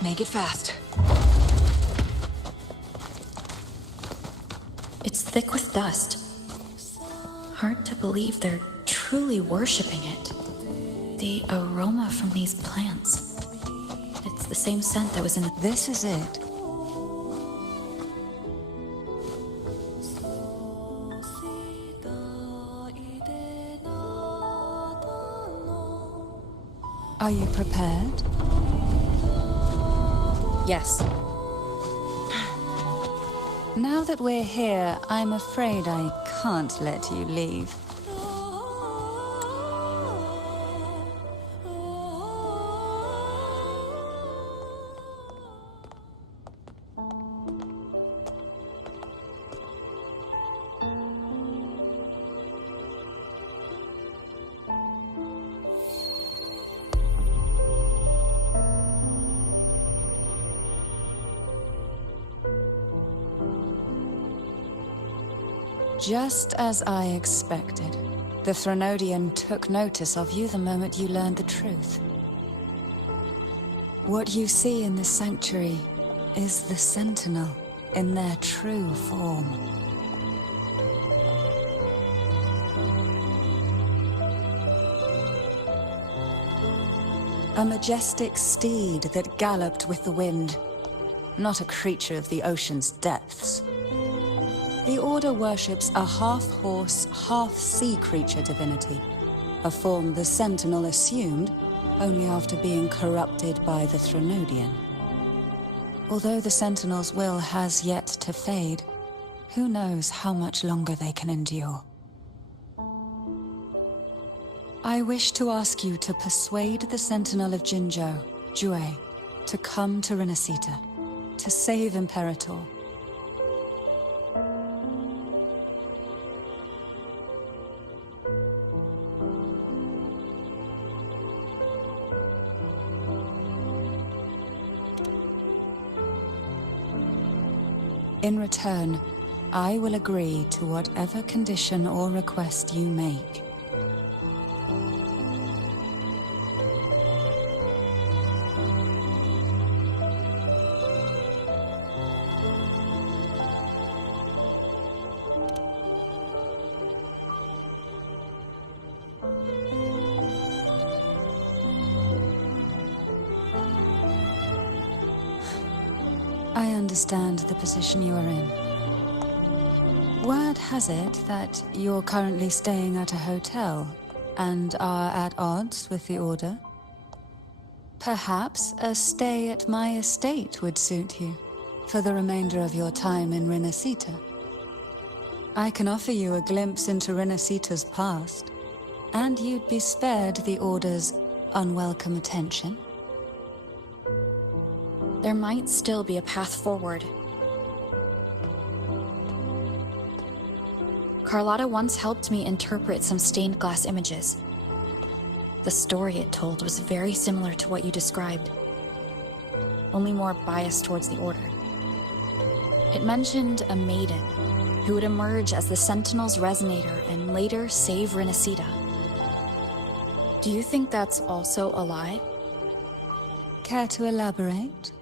Make it fast. It's thick with dust. Hard to believe they're truly worshipping it. The aroma from these plants. It's the same scent that was in the... This is it. Are you prepared? Yes. Now that we're here, I'm afraid I can't let you leave. Just as I expected, the Threnodian took notice of you the moment you learned the truth. What you see in this sanctuary is the Sentinel in their true form. A majestic steed that galloped with the wind, not a creature of the ocean's depths. The Order worships a half-horse, half-sea creature divinity, a form the Sentinel assumed only after being corrupted by the Threnodian. Although the Sentinel's will has yet to fade, who knows how much longer they can endure. I wish to ask you to persuade the Sentinel of Jinzhou, Jue, to come to Renacita, to save Imperator. In return, I will agree to whatever condition or request you make. I understand the position you are in. Word has it that you're currently staying at a hotel and are at odds with the Order. Perhaps a stay at my estate would suit you for the remainder of your time in Renacita. I can offer you a glimpse into Renacita's past, and you'd be spared the Order's unwelcome attention. There might still be a path forward. Carlotta once helped me interpret some stained glass images. The story it told was very similar to what you described, only more biased towards the Order. It mentioned a maiden who would emerge as the Sentinel's resonator and later save Renacita. Do you think that's also a lie? Care to elaborate?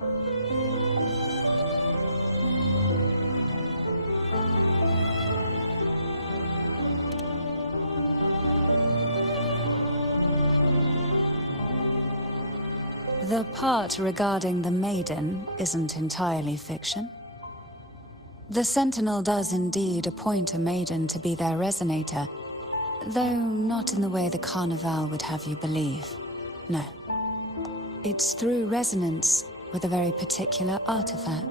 The part regarding the maiden isn't entirely fiction. The Sentinel does indeed appoint a maiden to be their resonator, though not in the way the Carnival would have you believe. No. It's through resonance with a very particular artifact.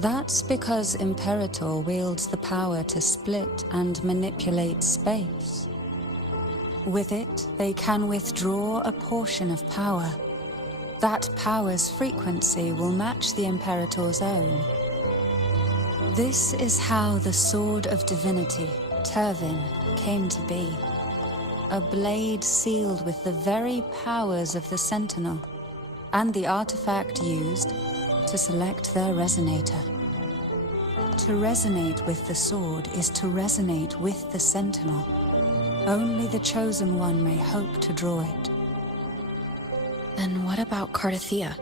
That's because Imperator wields the power to split and manipulate space. With it, they can withdraw a portion of power. That power's frequency will match the Imperator's own. This is how the Sword of Divinity, Turvin, came to be. A blade sealed with the very powers of the Sentinel, and the artifact used to select their resonator. To resonate with the sword is to resonate with the Sentinel. Only the Chosen One may hope to draw it. Then what about Cardathea?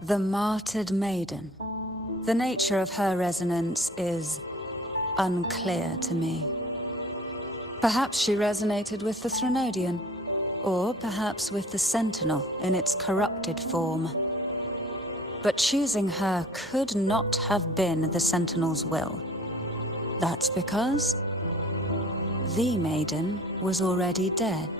The martyred maiden. The nature of her resonance is unclear to me. Perhaps she resonated with the Threnodian, or perhaps with the Sentinel in its corrupted form. But choosing her could not have been the Sentinel's will. That's because the maiden was already dead.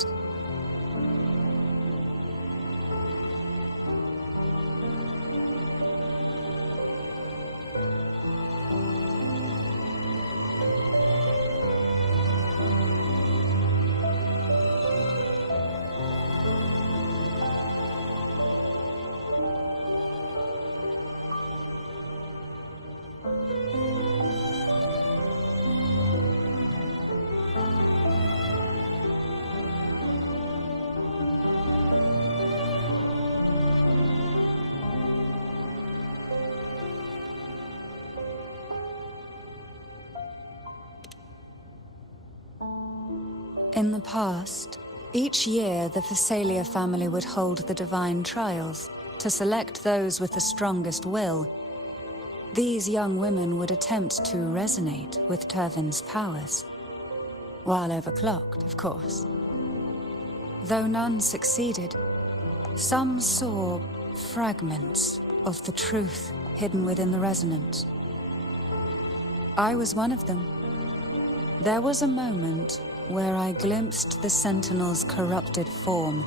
In the past, each year the Phasalia family would hold the Divine Trials to select those with the strongest will. These young women would attempt to resonate with Turvin's powers. While overclocked, of course. Though none succeeded, some saw fragments of the truth hidden within the resonance. I was one of them. There was a moment where I glimpsed the Sentinel's corrupted form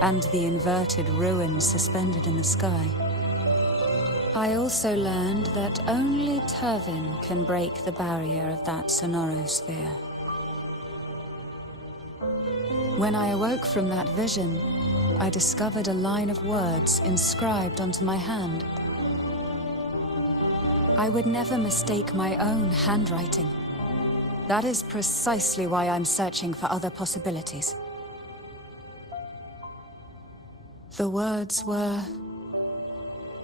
and the inverted ruins suspended in the sky. I also learned that only Turvin can break the barrier of that sonorosphere. When I awoke from that vision, I discovered a line of words inscribed onto my hand. I would never mistake my own handwriting. That is precisely why I'm searching for other possibilities. The words were,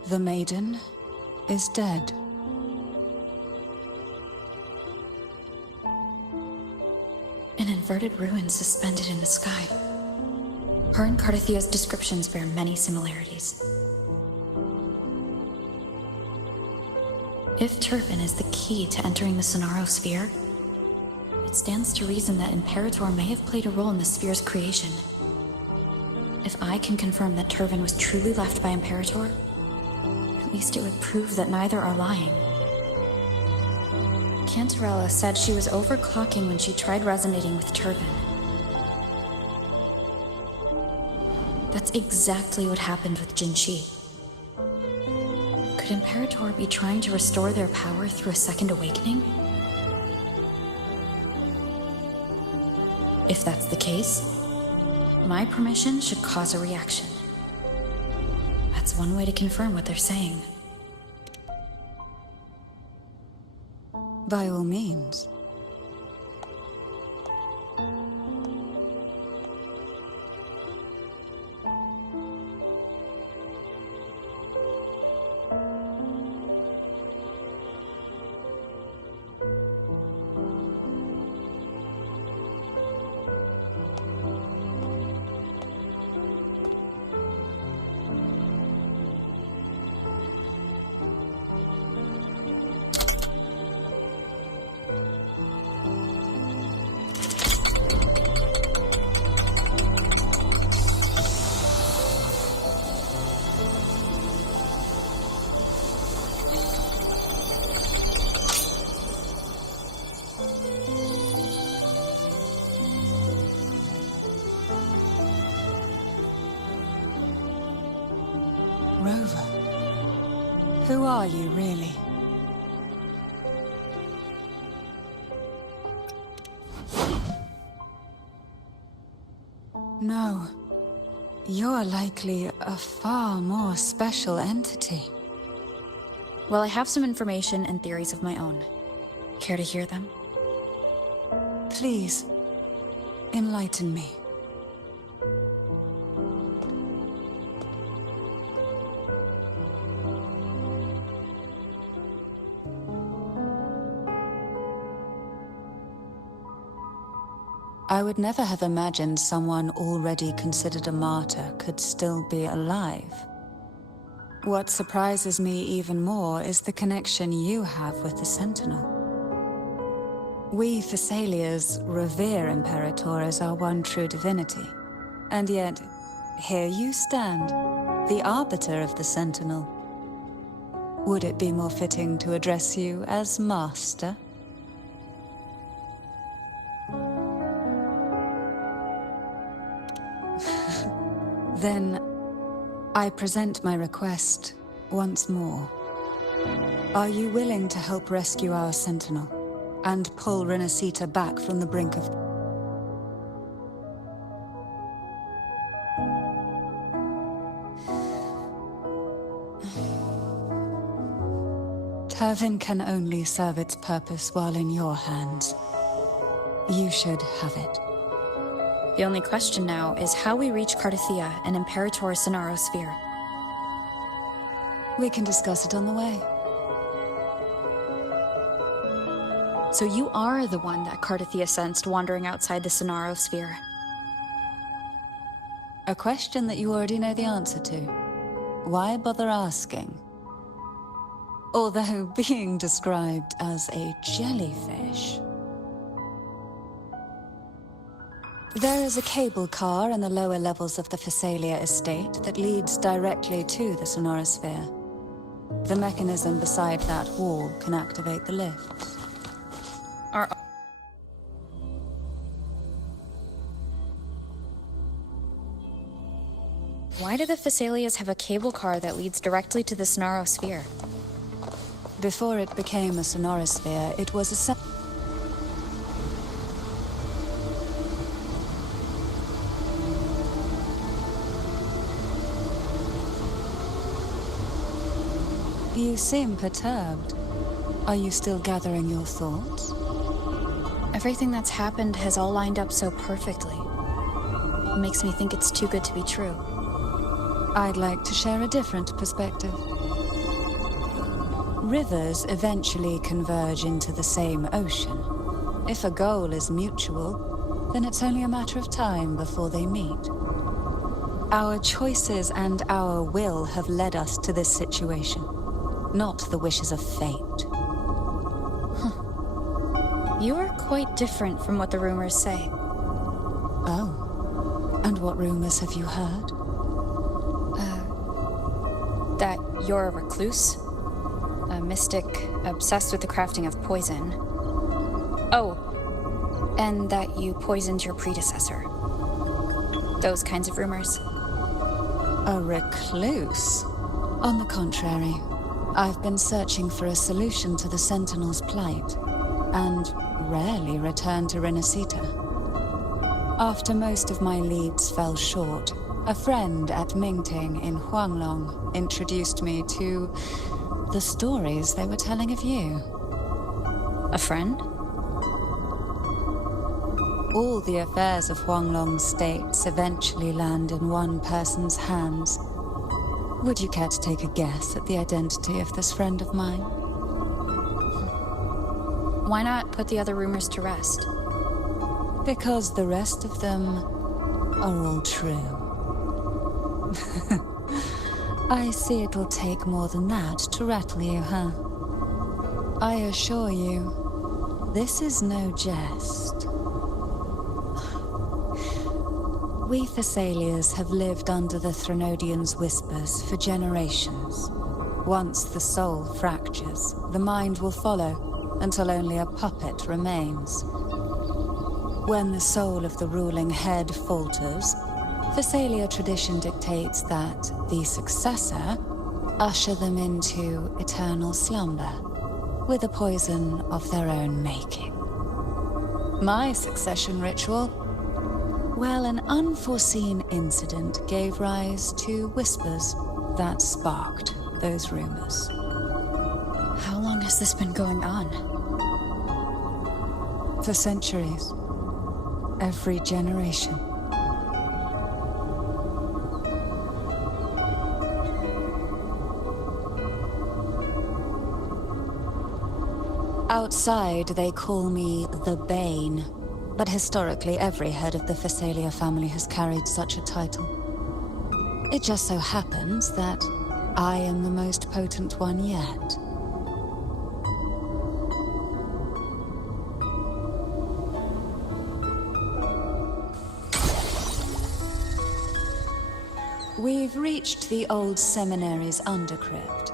"The maiden is dead." An inverted ruin suspended in the sky. Her and Cardathea's descriptions bear many similarities. If Turvin is the key to entering the Sonaro sphere, it stands to reason that Imperator may have played a role in the sphere's creation. If I can confirm that Turvin was truly left by Imperator, at least it would prove that neither are lying. Cantarella said she was overclocking when she tried resonating with Turvin. That's exactly what happened with Jinshi. Could Imperator be trying to restore their power through a second awakening? If that's the case, my permission should cause a reaction. That's one way to confirm what they're saying. By all means. Who are you, really? No. You're likely a far more special entity. Well, I have some information and theories of my own. Care to hear them? Please, enlighten me. I would never have imagined someone already considered a martyr could still be alive. What surprises me even more is the connection you have with the Sentinel. We Thessalians revere Imperator as our one true divinity. And yet, here you stand, the arbiter of the Sentinel. Would it be more fitting to address you as Master? Then, I present my request once more. Are you willing to help rescue our Sentinel and pull Renacita back from the brink of... Turvin can only serve its purpose while in your hands. You should have it. The only question now is how we reach Cardathia and Imperator Sonaro Sphere. We can discuss it on the way. So you are the one that Cardathia sensed wandering outside the Sonaro Sphere. A question that you already know the answer to. Why bother asking? Although being described as a jellyfish. There is a cable car in the lower levels of the Thessalia estate that leads directly to the Sonorosphere. The mechanism beside that wall can activate the lifts. Why do the Thessalias have a cable car that leads directly to the Sonaro Sphere? Before it became a Sonorosphere, it was a... You seem perturbed. Are you still gathering your thoughts? Everything that's happened has all lined up so perfectly. It makes me think it's too good to be true. I'd like to share a different perspective. Rivers eventually converge into the same ocean. If a goal is mutual, then it's only a matter of time before they meet. Our choices and our will have led us to this situation. Not the wishes of fate. You are quite different from what the rumors say. Oh. And what rumors have you heard? That you're a recluse. A mystic obsessed with the crafting of poison. Oh. And that you poisoned your predecessor. Those kinds of rumors. A recluse? On the contrary. I've been searching for a solution to the Sentinel's plight, and rarely return to Renacita. After most of my leads fell short, a friend at Mingting in Huanglong introduced me to the stories they were telling of you. A friend? All the affairs of Huanglong states eventually land in one person's hands. Would you care to take a guess at the identity of this friend of mine? Why not put the other rumors to rest? Because the rest of them are all true. I see it'll take more than that to rattle you, huh? I assure you, this is no jest. We Thessalians have lived under the Threnodians' whispers for generations. Once the soul fractures, the mind will follow, until only a puppet remains. When the soul of the ruling head falters, Thessalia tradition dictates that the successor usher them into eternal slumber with a poison of their own making. My succession ritual? Well, an unforeseen incident gave rise to whispers that sparked those rumors. How long has this been going on? For centuries. Every generation. Outside, they call me the Bane, but historically every head of the Phasalia family has carried such a title. It just so happens that I am the most potent one yet. We've reached the old seminary's undercrypt.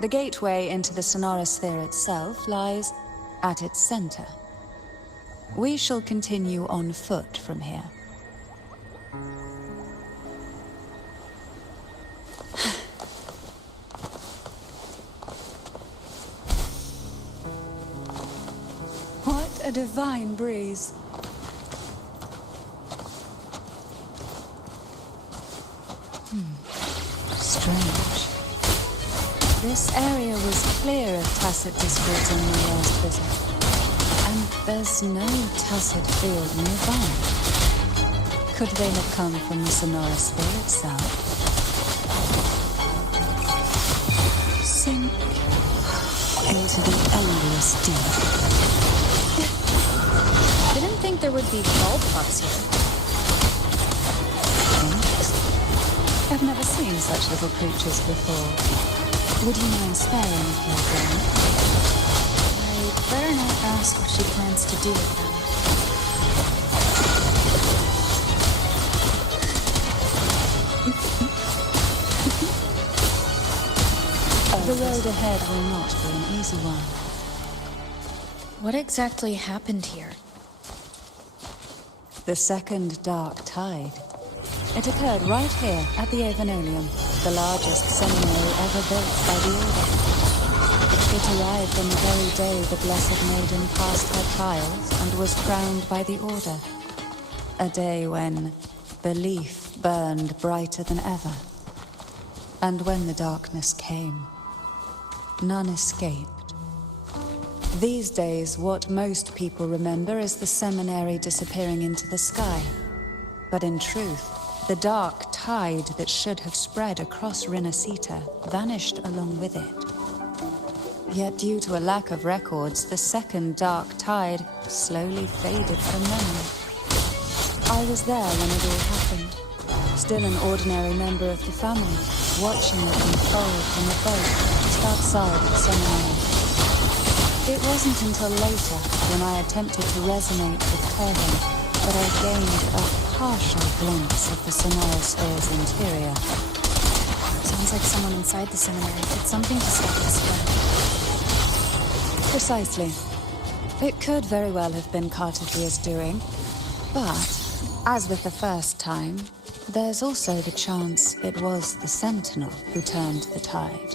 The gateway into the Sonorosphere itself lies at its center. We shall continue on foot from here. What a divine breeze. Strange. This area was clear of Tacet discords on my last visit. And there's no Tacet field nearby. Could they have come from the Sonorosphere itself? Sink into the endless deep. Didn't think there would be bald pups here. I've never seen such little creatures before. Would you mind sparing me, Catherine? I'd better not ask what she plans to do with them. The road ahead will not be an easy one. What exactly happened here? The second dark tide. It occurred right here at the Avenolium, the largest seminary ever built by the Order. It arrived on the very day the Blessed Maiden passed her trials and was crowned by the Order. A day when belief burned brighter than ever. And when the darkness came, none escaped. These days, what most people remember is the seminary disappearing into the sky. But in truth, the dark tide that should have spread across Rinascita vanished along with it. Yet due to a lack of records, the second dark tide slowly faded from memory. I was there when it all happened, still an ordinary member of the family, watching it unfold from a boat just outside the seminary. It wasn't until later, when I attempted to resonate with Turvin, that I gained a partial glimpse of the Sonorosphere's interior. Sounds like someone inside the seminary did something to stop the spread. Precisely. It could very well have been Cartadria's doing, but, as with the first time, there's also the chance it was the Sentinel who turned the tide.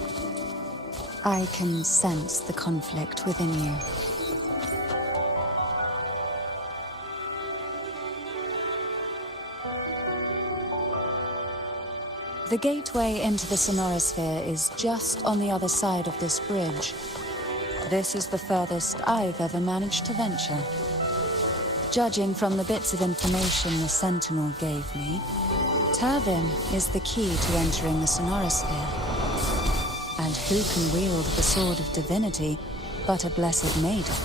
I can sense the conflict within you. The gateway into the Sonorosphere is just on the other side of this bridge. This is the furthest I've ever managed to venture. Judging from the bits of information the Sentinel gave me, Turvin is the key to entering the Sonorosphere. And who can wield the Sword of Divinity but a Blessed Maiden?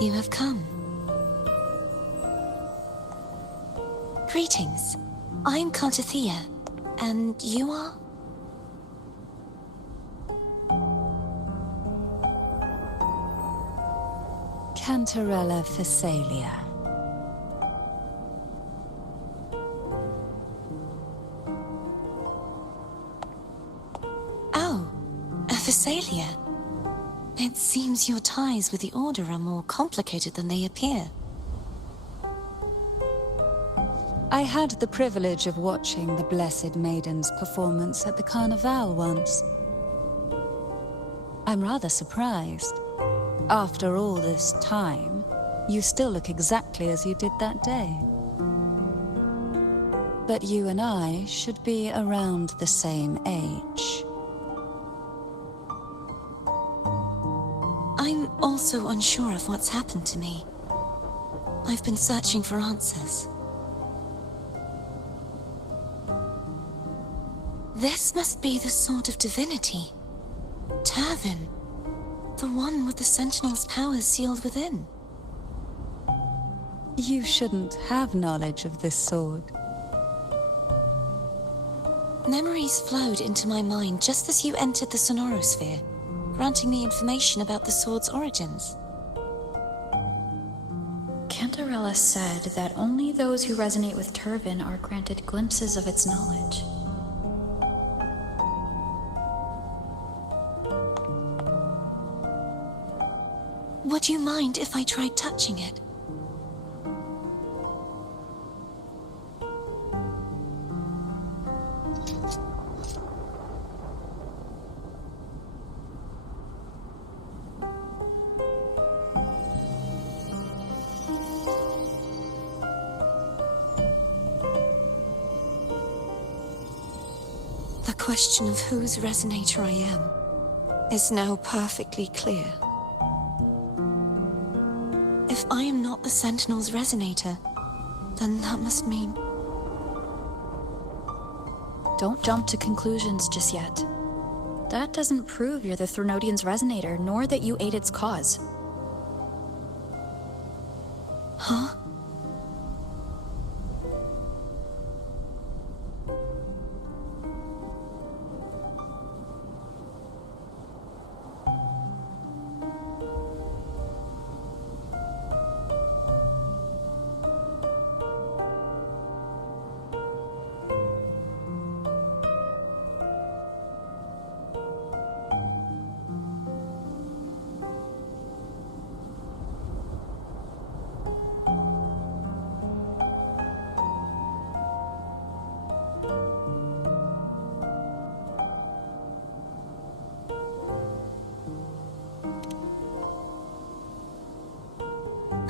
You have come. Greetings. I'm Cartathea, and you are? Cantarella Phasalia. Oh, a Phasalia. It seems your ties with the Order are more complicated than they appear. I had the privilege of watching the Blessed Maiden's performance at the Carnival once. I'm rather surprised. After all this time, you still look exactly as you did that day. But you and I should be around the same age. I'm also unsure of what's happened to me. I've been searching for answers. This must be the Sword of Divinity. Turvin. The one with the Sentinel's powers sealed within. You shouldn't have knowledge of this sword. Memories flowed into my mind just as you entered the Sonorosphere, granting me information about the sword's origins. Cantarella said that only those who resonate with Turvin are granted glimpses of its knowledge. Would you mind if I tried touching it? The question of whose resonator I am is now perfectly clear. If I am not the Sentinel's resonator, then that must mean... Don't jump to conclusions just yet. That doesn't prove you're the Threnodian's resonator, nor that you aid its cause. Huh?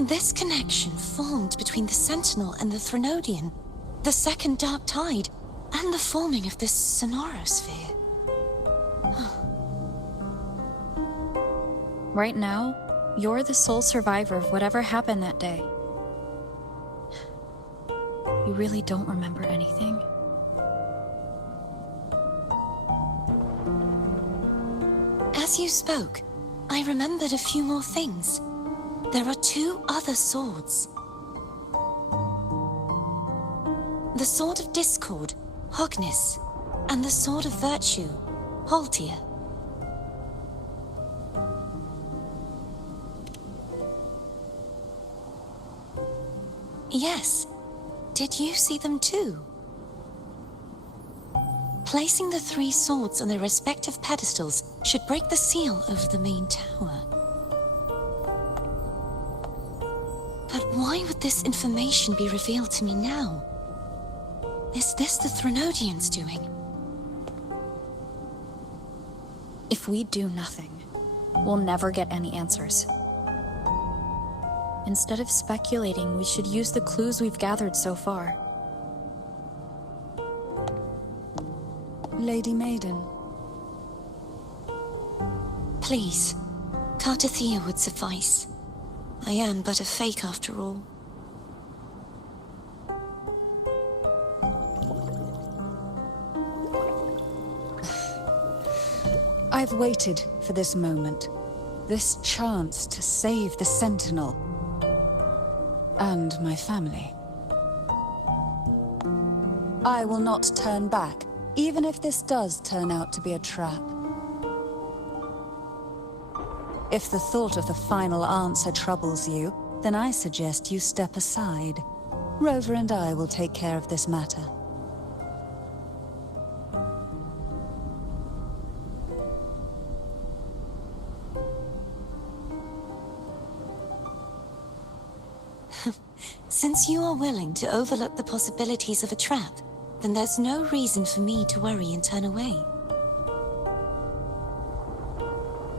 This connection formed between the Sentinel and the Threnodian, the second Dark Tide, and the forming of this Sonorosphere. Right now, you're the sole survivor of whatever happened that day. You really don't remember anything? As you spoke, I remembered a few more things. There are two other swords. The Sword of Discord, Hognis, and the Sword of Virtue, Haltia. Yes. Did you see them too? Placing the three swords on their respective pedestals should break the seal over the main tower. But why would this information be revealed to me now? Is this the Threnodians' doing? If we do nothing, we'll never get any answers. Instead of speculating, we should use the clues we've gathered so far. Lady Maiden. Please, Cartathea would suffice. I am but a fake after all. I've waited for this moment. This chance to save the Sentinel. And my family. I will not turn back, even if this does turn out to be a trap. If the thought of the final answer troubles you, then I suggest you step aside. Rover and I will take care of this matter. Since you are willing to overlook the possibilities of a trap, then there's no reason for me to worry and turn away.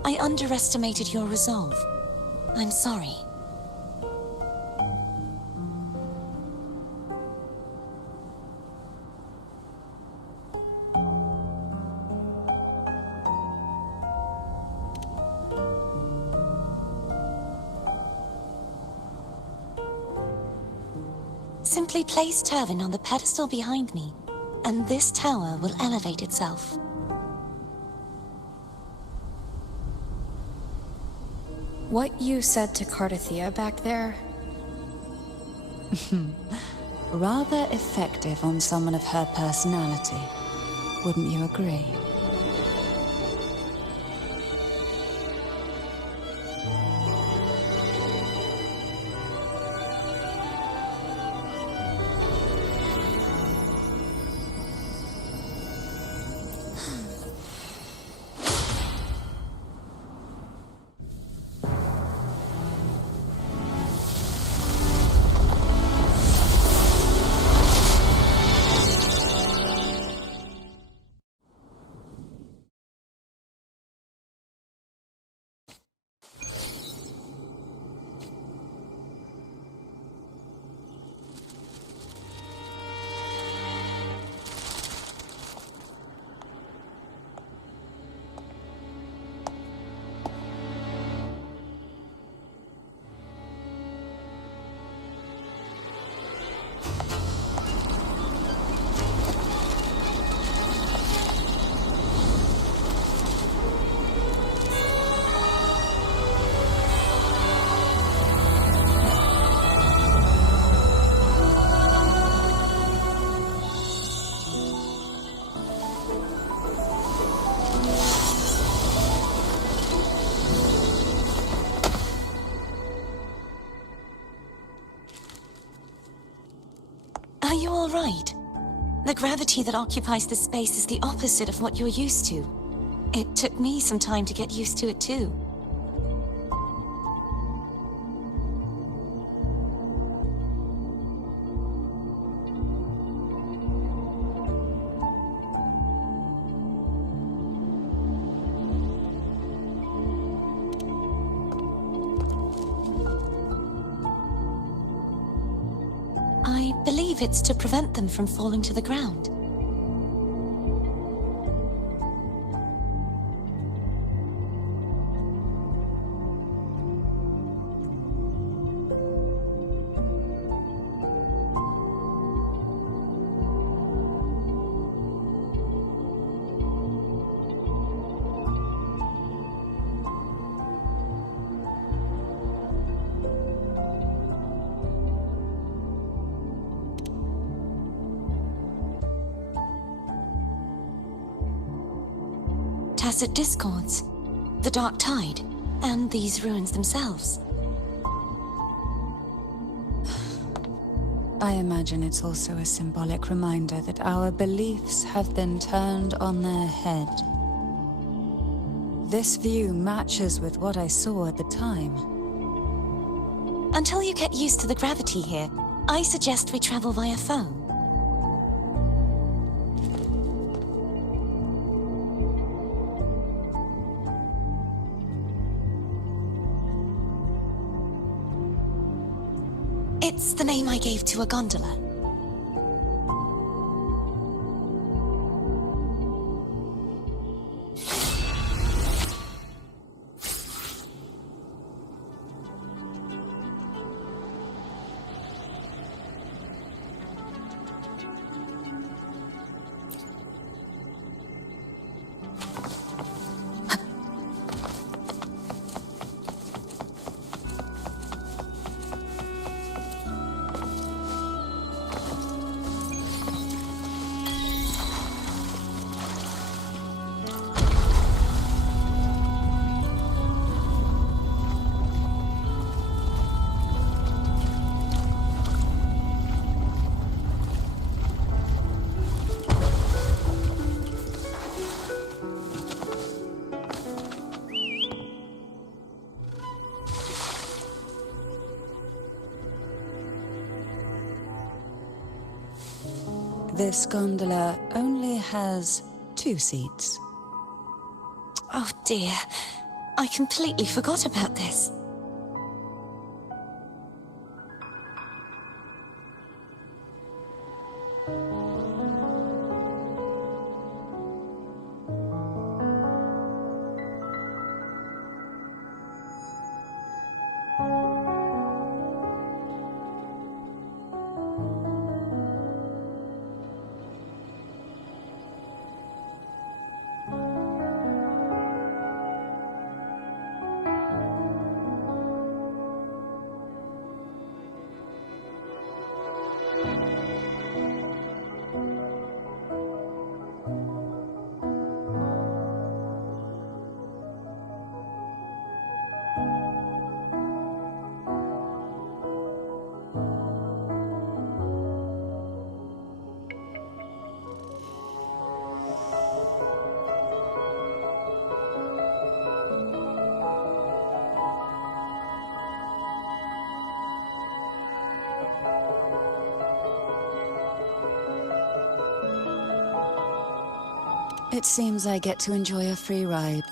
I underestimated your resolve. I'm sorry. Simply place Turvin on the pedestal behind me, and this tower will elevate itself. What you said to Cardathea back there? Rather effective on someone of her personality. Wouldn't you agree? Are you all right? The gravity that occupies this space is the opposite of what you're used to. It took me some time to get used to it too. I believe it's to prevent them from falling to the ground. Tacit discords, the Dark Tide, and these ruins themselves. I imagine it's also a symbolic reminder that our beliefs have been turned on their head. This view matches with what I saw at the time. Until you get used to the gravity here, I suggest we travel via phone. It's the name I gave to a gondola. This gondola only has 2 seats. Oh dear, I completely forgot about this. It seems I get to enjoy a free ride.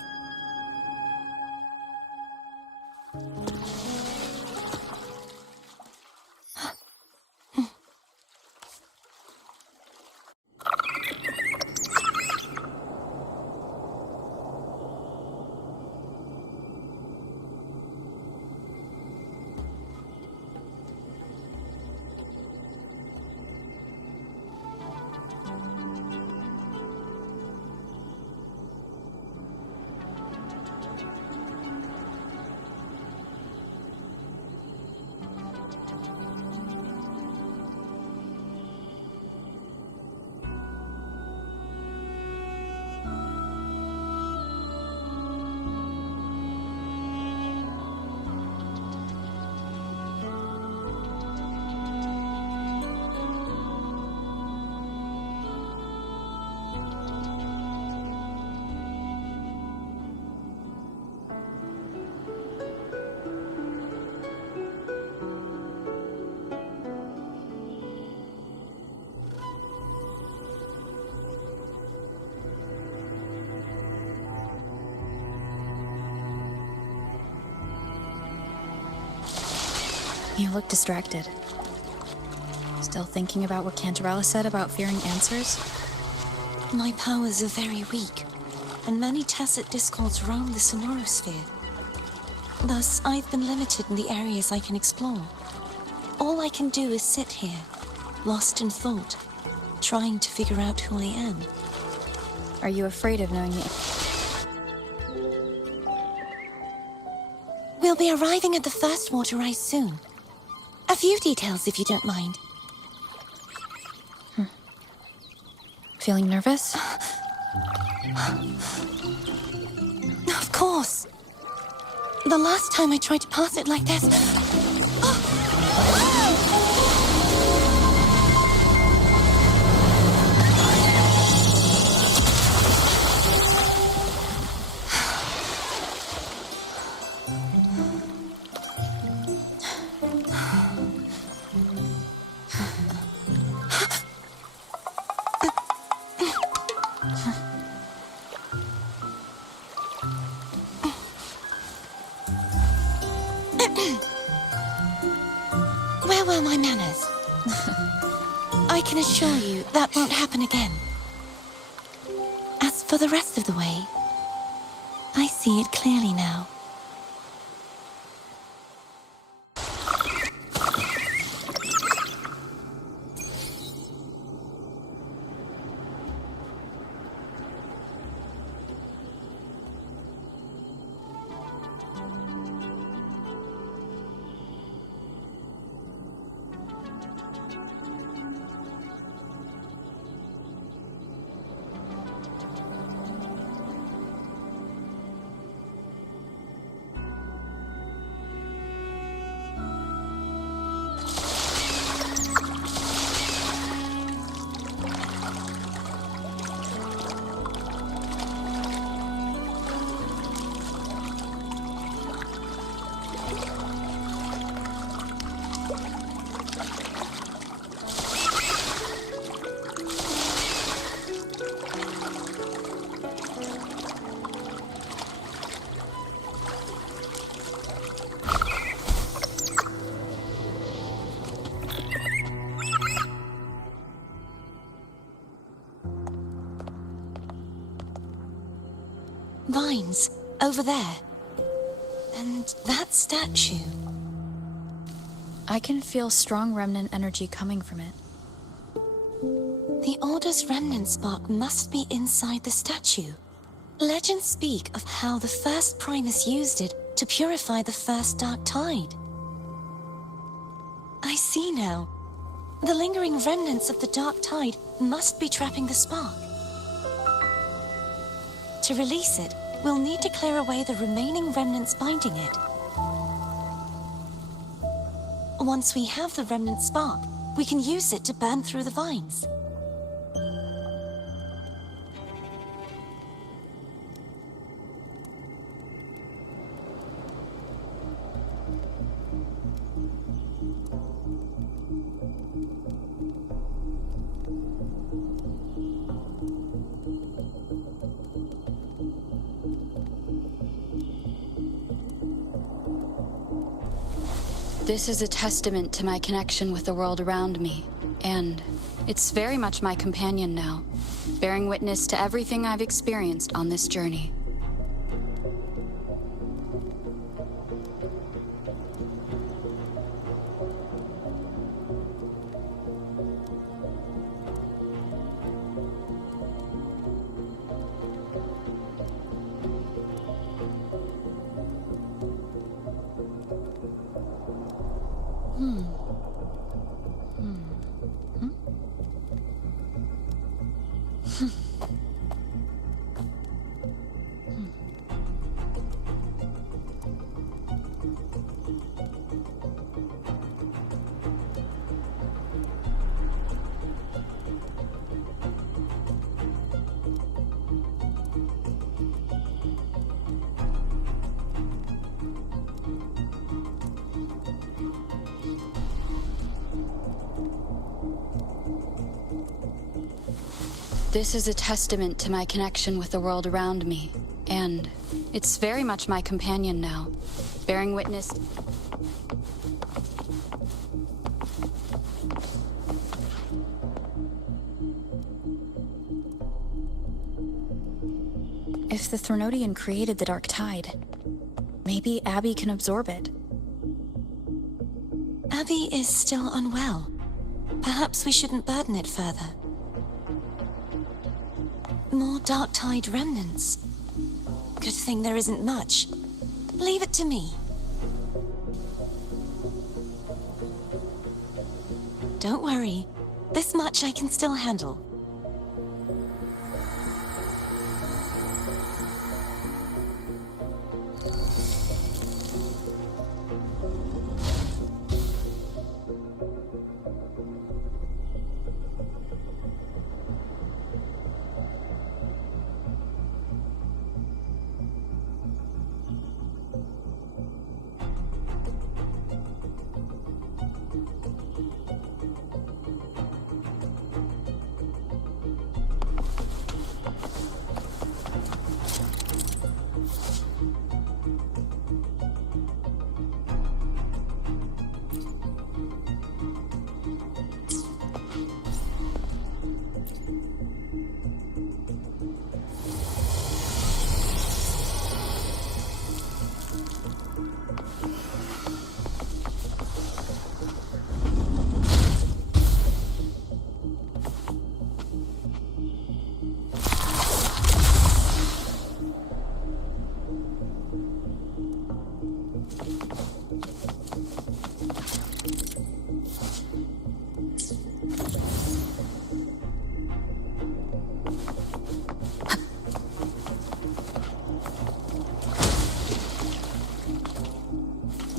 You look distracted. Still thinking about what Cantarella said about fearing answers? My powers are very weak, and many tacit discords roam the sonorosphere. Thus, I've been limited in the areas I can explore. All I can do is sit here, lost in thought, trying to figure out who I am. Are you afraid of knowing the... We'll be arriving at the first water rise soon. A few details, if you don't mind. Feeling nervous? Of course. The last time I tried to pass it like this... Where were my manners? I can assure you that won't happen again. As for the rest of the way, I see it clearly now. Vines, over there. And that statue. I can feel strong remnant energy coming from it. The Order's remnant spark must be inside the statue. Legends speak of how the first Primus used it to purify the first dark tide. I see now. The lingering remnants of the dark tide must be trapping the spark. To release it, we'll need to clear away the remaining remnants binding it. Once we have the remnant spark, we can use it to burn through the vines. This is a testament to my connection with the world around me, and it's very much my companion now, bearing witness to everything I've experienced on this journey. This is a testament to my connection with the world around me, and it's very much my companion now, bearing witness. If the Threnodian created the Dark Tide, maybe Abby can absorb it. Abby is still unwell. Perhaps we shouldn't burden it further. More Dark Tide remnants. Good thing there isn't much. Leave it to me. Don't worry. This much I can still handle.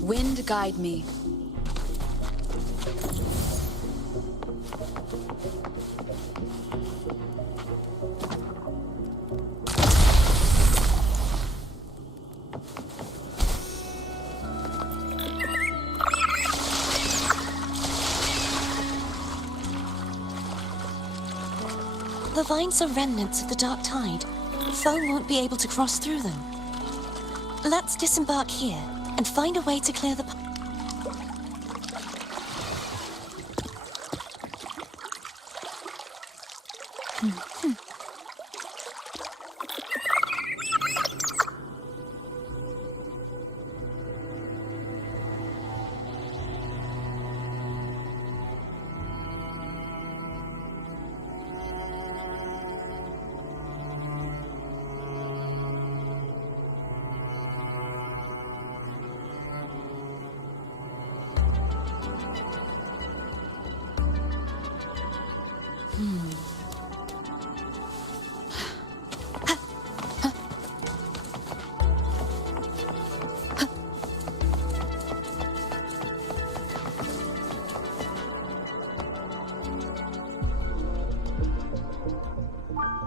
Wind guide me. The vines are remnants of the Dark Tide. Foe won't be able to cross through them. Let's disembark here and find a way to clear the...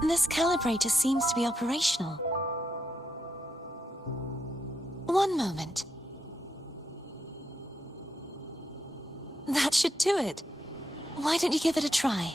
This calibrator seems to be operational. One moment. That should do it. Why don't you give it a try?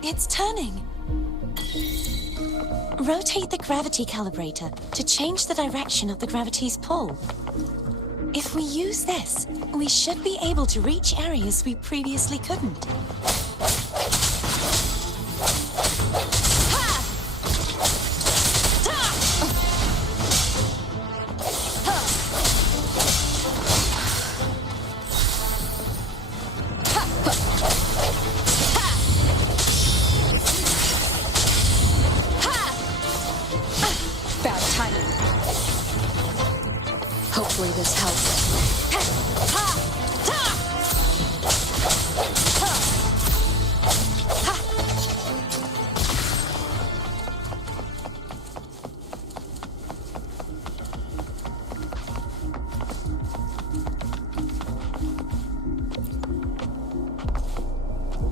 It's turning. Rotate the gravity calibrator to change the direction of the gravity's pull. If we use this, we should be able to reach areas we previously couldn't. Hopefully this helps.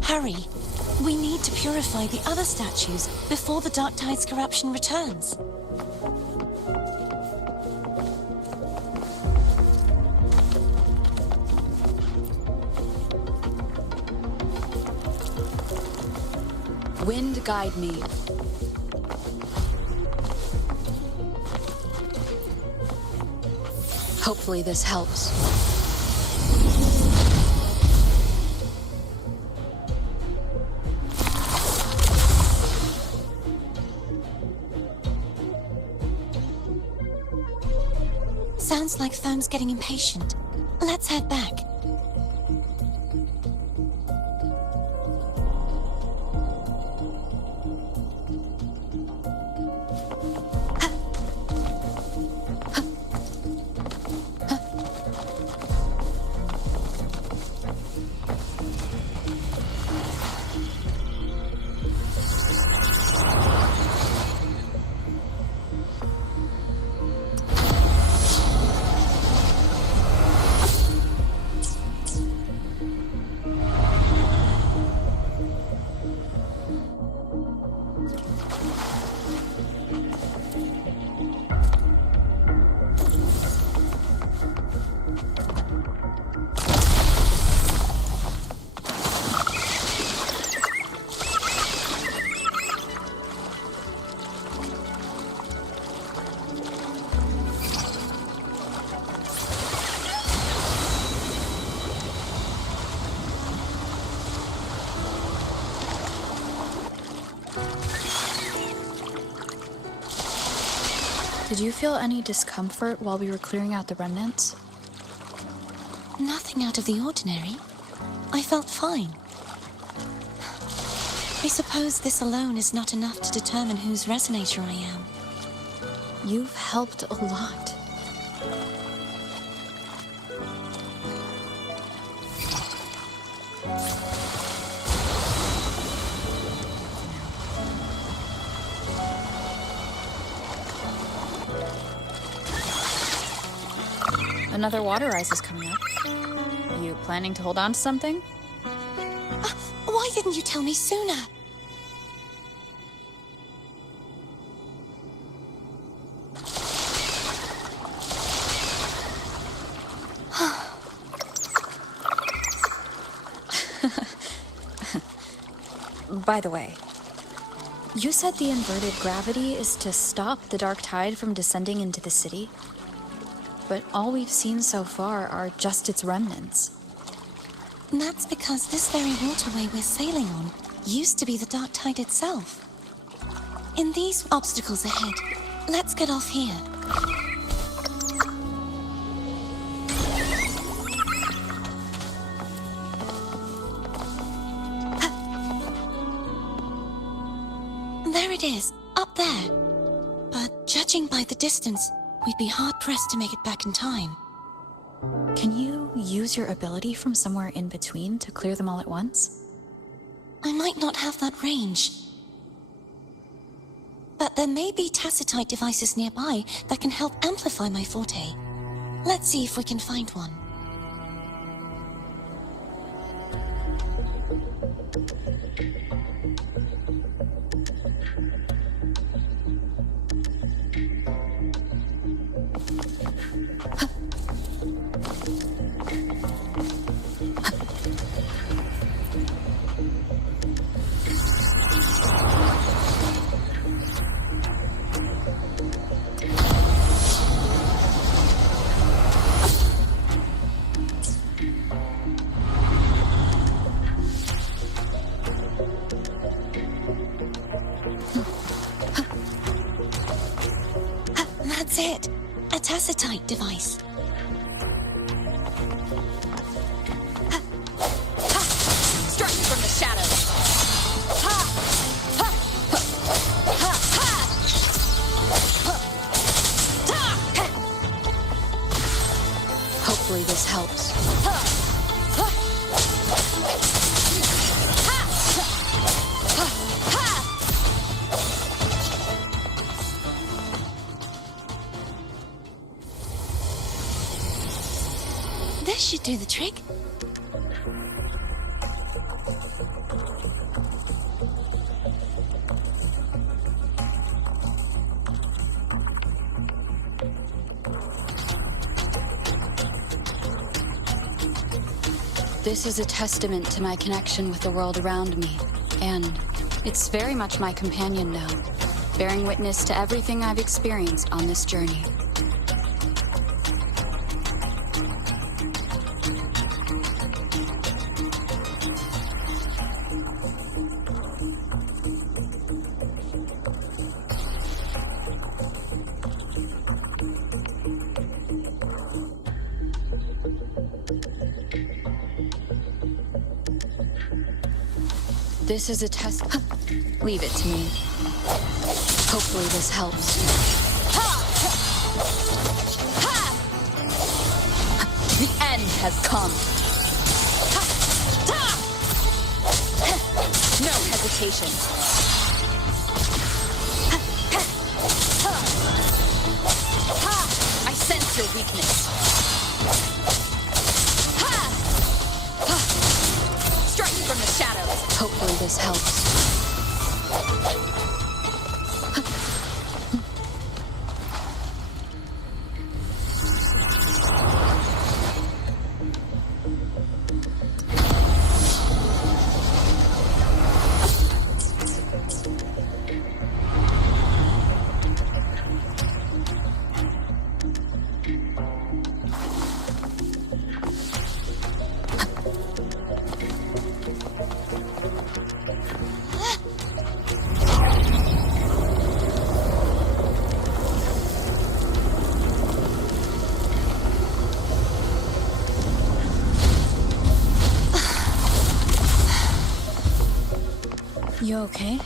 Hurry. We need to purify the other statues before the Dark Tide's corruption returns. Wind guide me. Hopefully this helps. Sounds like Foam's getting impatient. Let's head back. Did you feel any discomfort while we were clearing out the remnants? Nothing out of the ordinary. I felt fine. I suppose this alone is not enough to determine whose resonator I am. You've helped a lot. Another water rise is coming up. You planning to hold on to something? Why didn't you tell me sooner? By the way, you said the inverted gravity is to stop the dark tide from descending into the city? But all we've seen so far are just its remnants. That's because this very waterway we're sailing on used to be the dark tide itself. In these obstacles ahead, let's get off here. There it is, up there. But judging by the distance, we'd be hard-pressed to make it back in time. Can you use your ability from somewhere in between to clear them all at once? I might not have that range. But there may be tacitite devices nearby that can help amplify my forte. Let's see if we can find one. That's it. A tacitite device. Strike from the shadows. Hopefully this helps. This should do the trick. This is a testament to my connection with the world around me, and it's very much my companion now, bearing witness to everything I've experienced on this journey. This is a test. Leave it to me. Hopefully this helps. The end has come. No hesitation. I sense your weakness. Strike from the shadows. Hopefully this helps. You okay?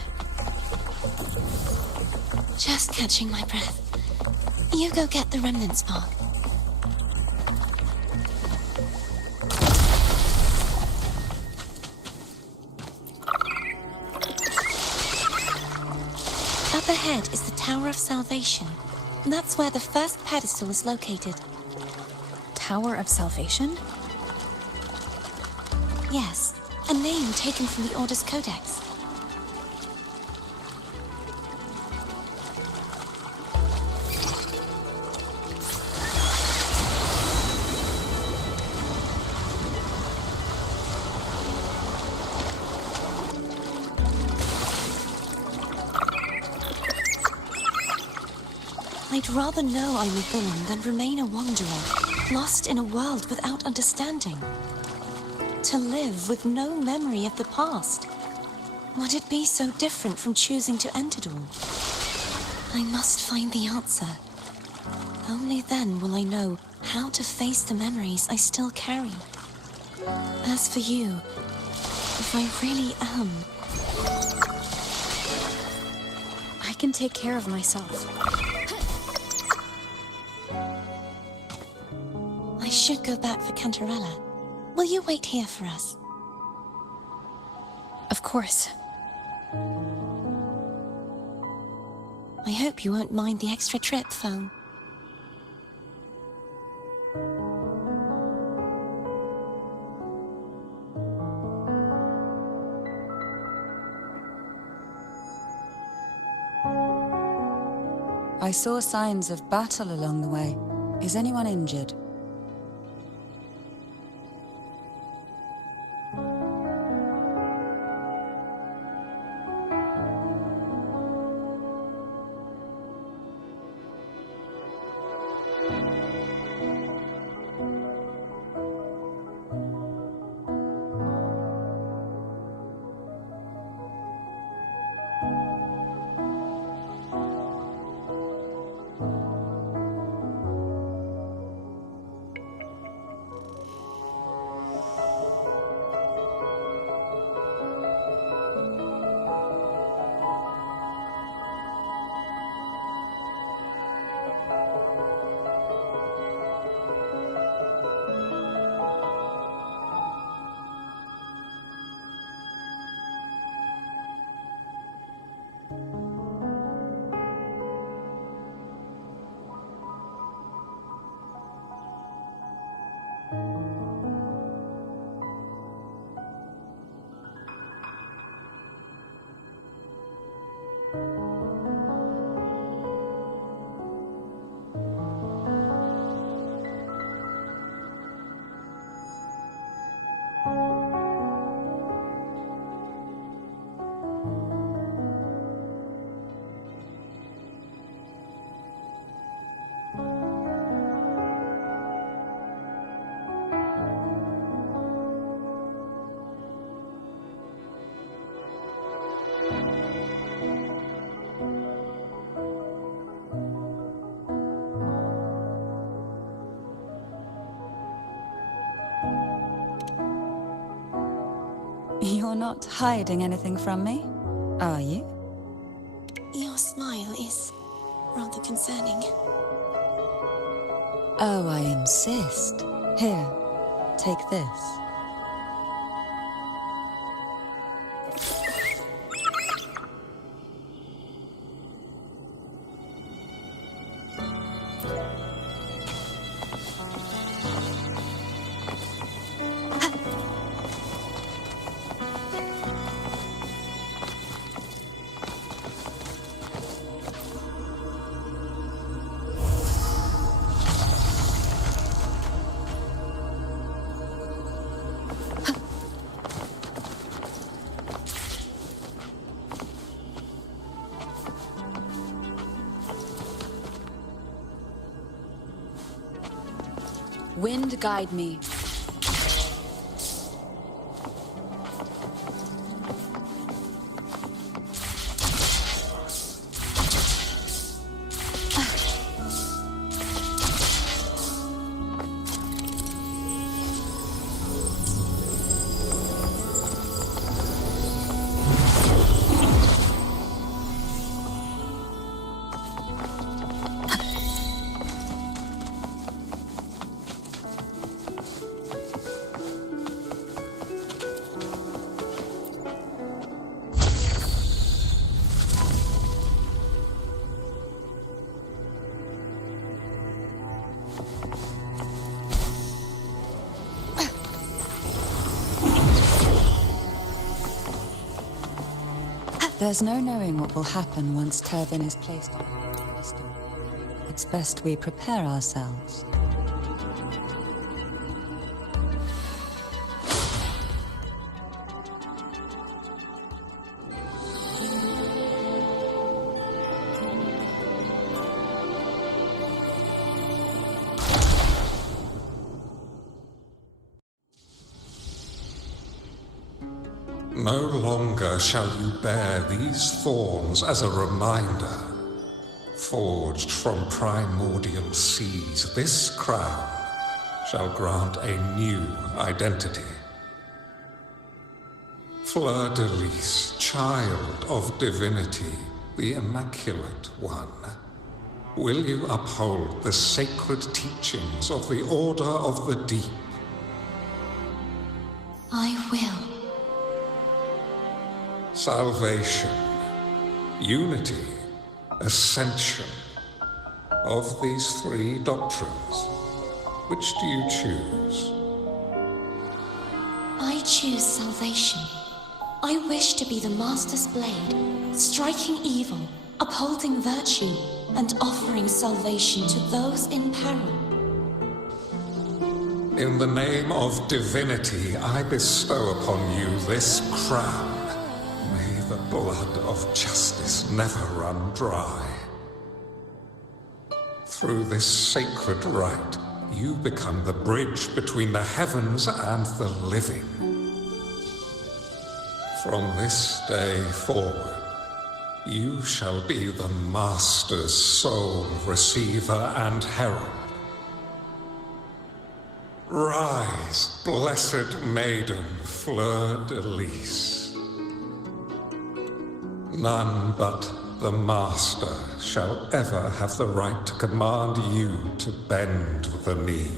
Just catching my breath. You go get the remnant spark. Up ahead is the Tower of Salvation. That's where the first pedestal is located. Tower of Salvation? Yes, a name taken from the Order's Codex. I'd rather know I'm a villain than remain a wanderer, lost in a world without understanding. To live with no memory of the past. Would it be so different from choosing to end it all? I must find the answer. Only then will I know how to face the memories I still carry. As for you, if I really am... I can take care of myself. I should go back for Cantarella. Will you wait here for us? Of course. I hope you won't mind the extra trip, phone. I saw signs of battle along the way. Is anyone injured? You're not hiding anything from me, are you? Your smile is rather concerning. Oh, I insist. Here, take this. Wind guide me. There's no knowing what will happen once Turvin is placed on the pedestal. It's best we prepare ourselves. No longer shall you bear these thorns as a reminder. Forged from primordial seas, this crown shall grant a new identity. Fleur-de-Lis, child of divinity, the Immaculate One, will you uphold the sacred teachings of the Order of the Deep? I will. Salvation, unity, ascension. Of these three doctrines, which do you choose? I choose salvation. I wish to be the Master's blade, striking evil, upholding virtue, and offering salvation to those in peril. In the name of divinity, I bestow upon you this crown. May the blood of justice never run dry. Through this sacred rite, you become the bridge between the heavens and the living. From this day forward, you shall be the Master's sole receiver and herald. Rise, blessed maiden Fleur-de-Lis. None but the Master shall ever have the right to command you to bend the knee.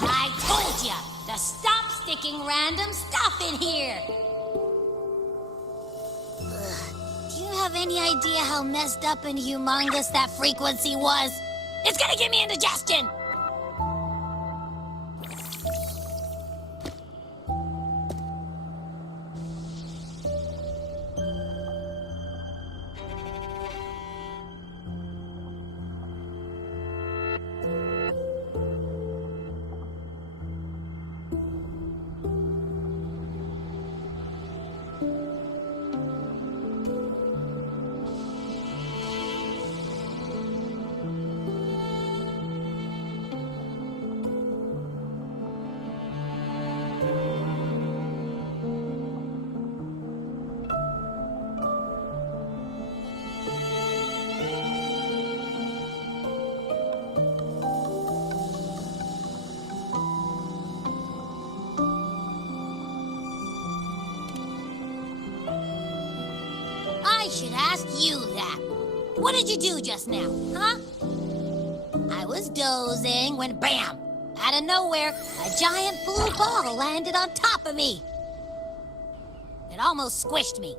I told ya to stop sticking random stuff in here! Do you have any idea how messed up and humongous that frequency was? It's gonna give me indigestion! ask you that. What did you do just now, huh? I was dozing when bam! Out of nowhere, a giant blue ball landed on top of me. It almost squished me.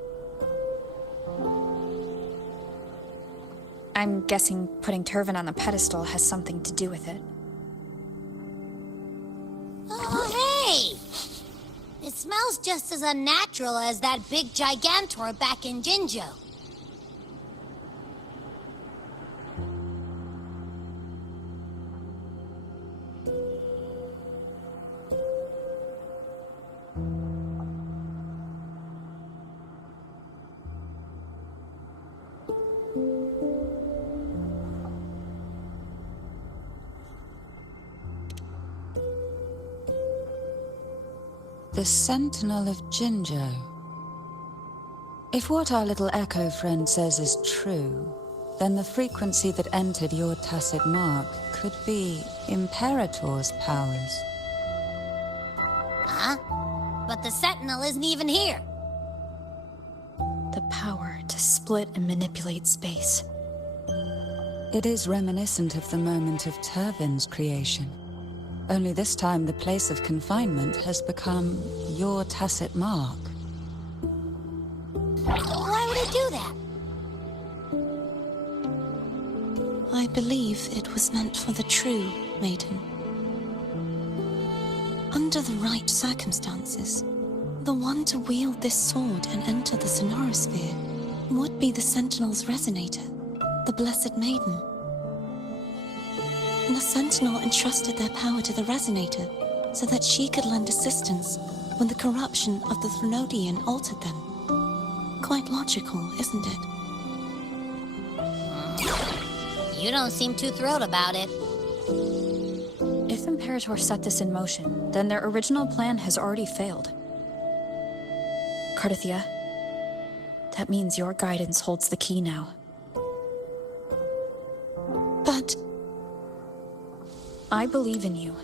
I'm guessing putting Turvin on the pedestal has something to do with it. Oh, hey! It smells just as unnatural as that big Gigantor back in Jinjo. The Sentinel of Jinjo. If what our little echo friend says is true, then the frequency that entered your tacit mark could be Imperator's powers. Huh? But the Sentinel isn't even here. The power to split and manipulate space. It is reminiscent of the moment of Turvin's creation. Only this time the place of confinement has become your tacit mark. Why would it do that? I believe it was meant for the true maiden. Under the right circumstances, the one to wield this sword and enter the Sonorosphere would be the Sentinel's resonator, the Blessed Maiden. The Sentinel entrusted their power to the resonator so that she could lend assistance when the corruption of the Threnodian altered them. Quite logical, isn't it? You don't seem too thrilled about it. If Imperator set this in motion, then their original plan has already failed. Cardithia, that means your guidance holds the key now. But I believe in you.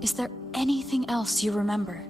Is there anything else you remember?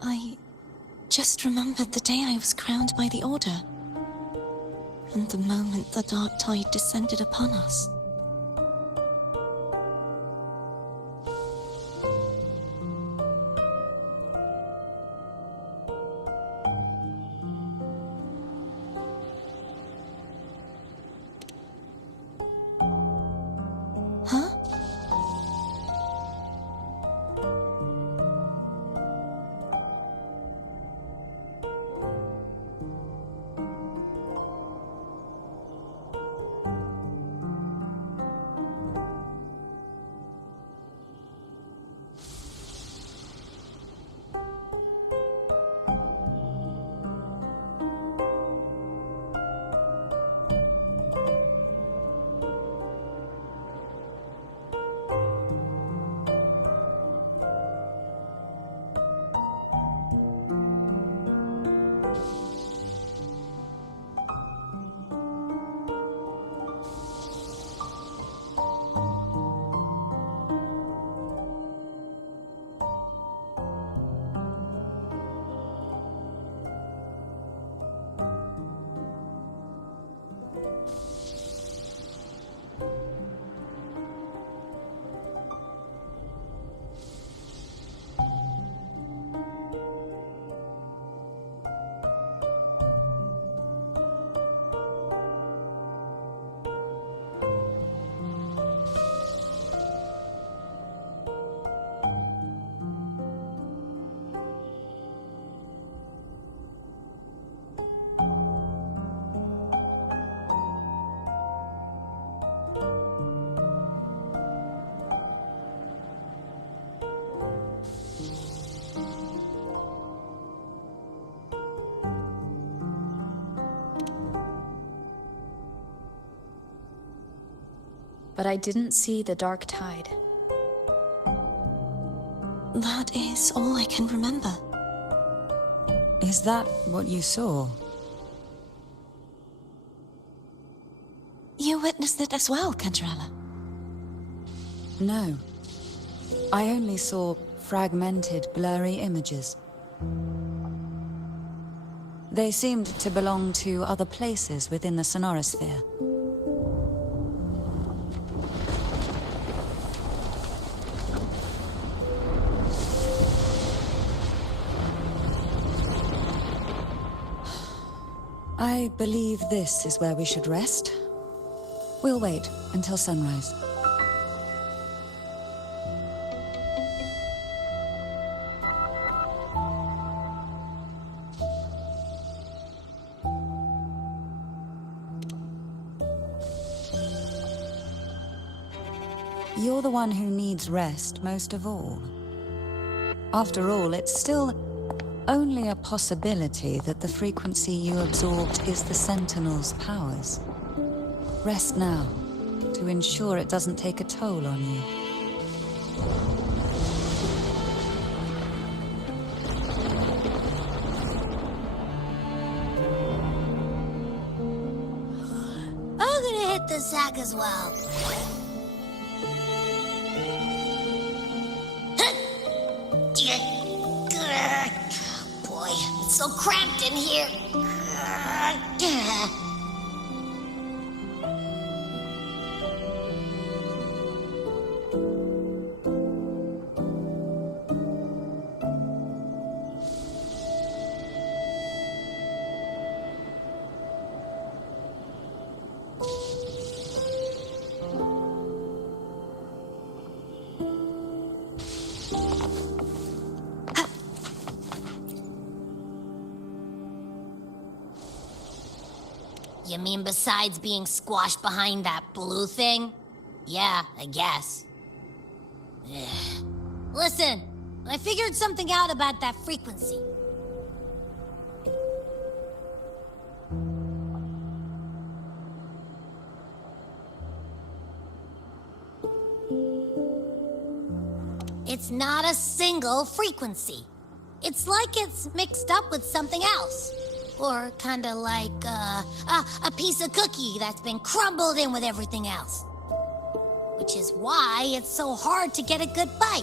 I just remembered the day I was crowned by the Order, and the moment the dark tide descended upon us. Huh? But I didn't see the dark tide. That is all I can remember. Is that what you saw? You witnessed it as well, Cantarella? No. I only saw fragmented, blurry images. They seemed to belong to other places within the sonorosphere. I believe this is where we should rest. We'll wait until sunrise. You're the one who needs rest most of all. After all, it's still only a possibility that the frequency you absorbed is the Sentinel's powers. Rest now, to ensure it doesn't take a toll on you. I'm gonna hit the sack as well. Boy, it's so cramped in here. You mean besides being squashed behind that blue thing? Yeah, I guess. Listen, I figured something out about that frequency. It's not a single frequency. It's like it's mixed up with something else. Or kinda like, a piece of cookie that's been crumbled in with everything else. Which is why it's so hard to get a good bite.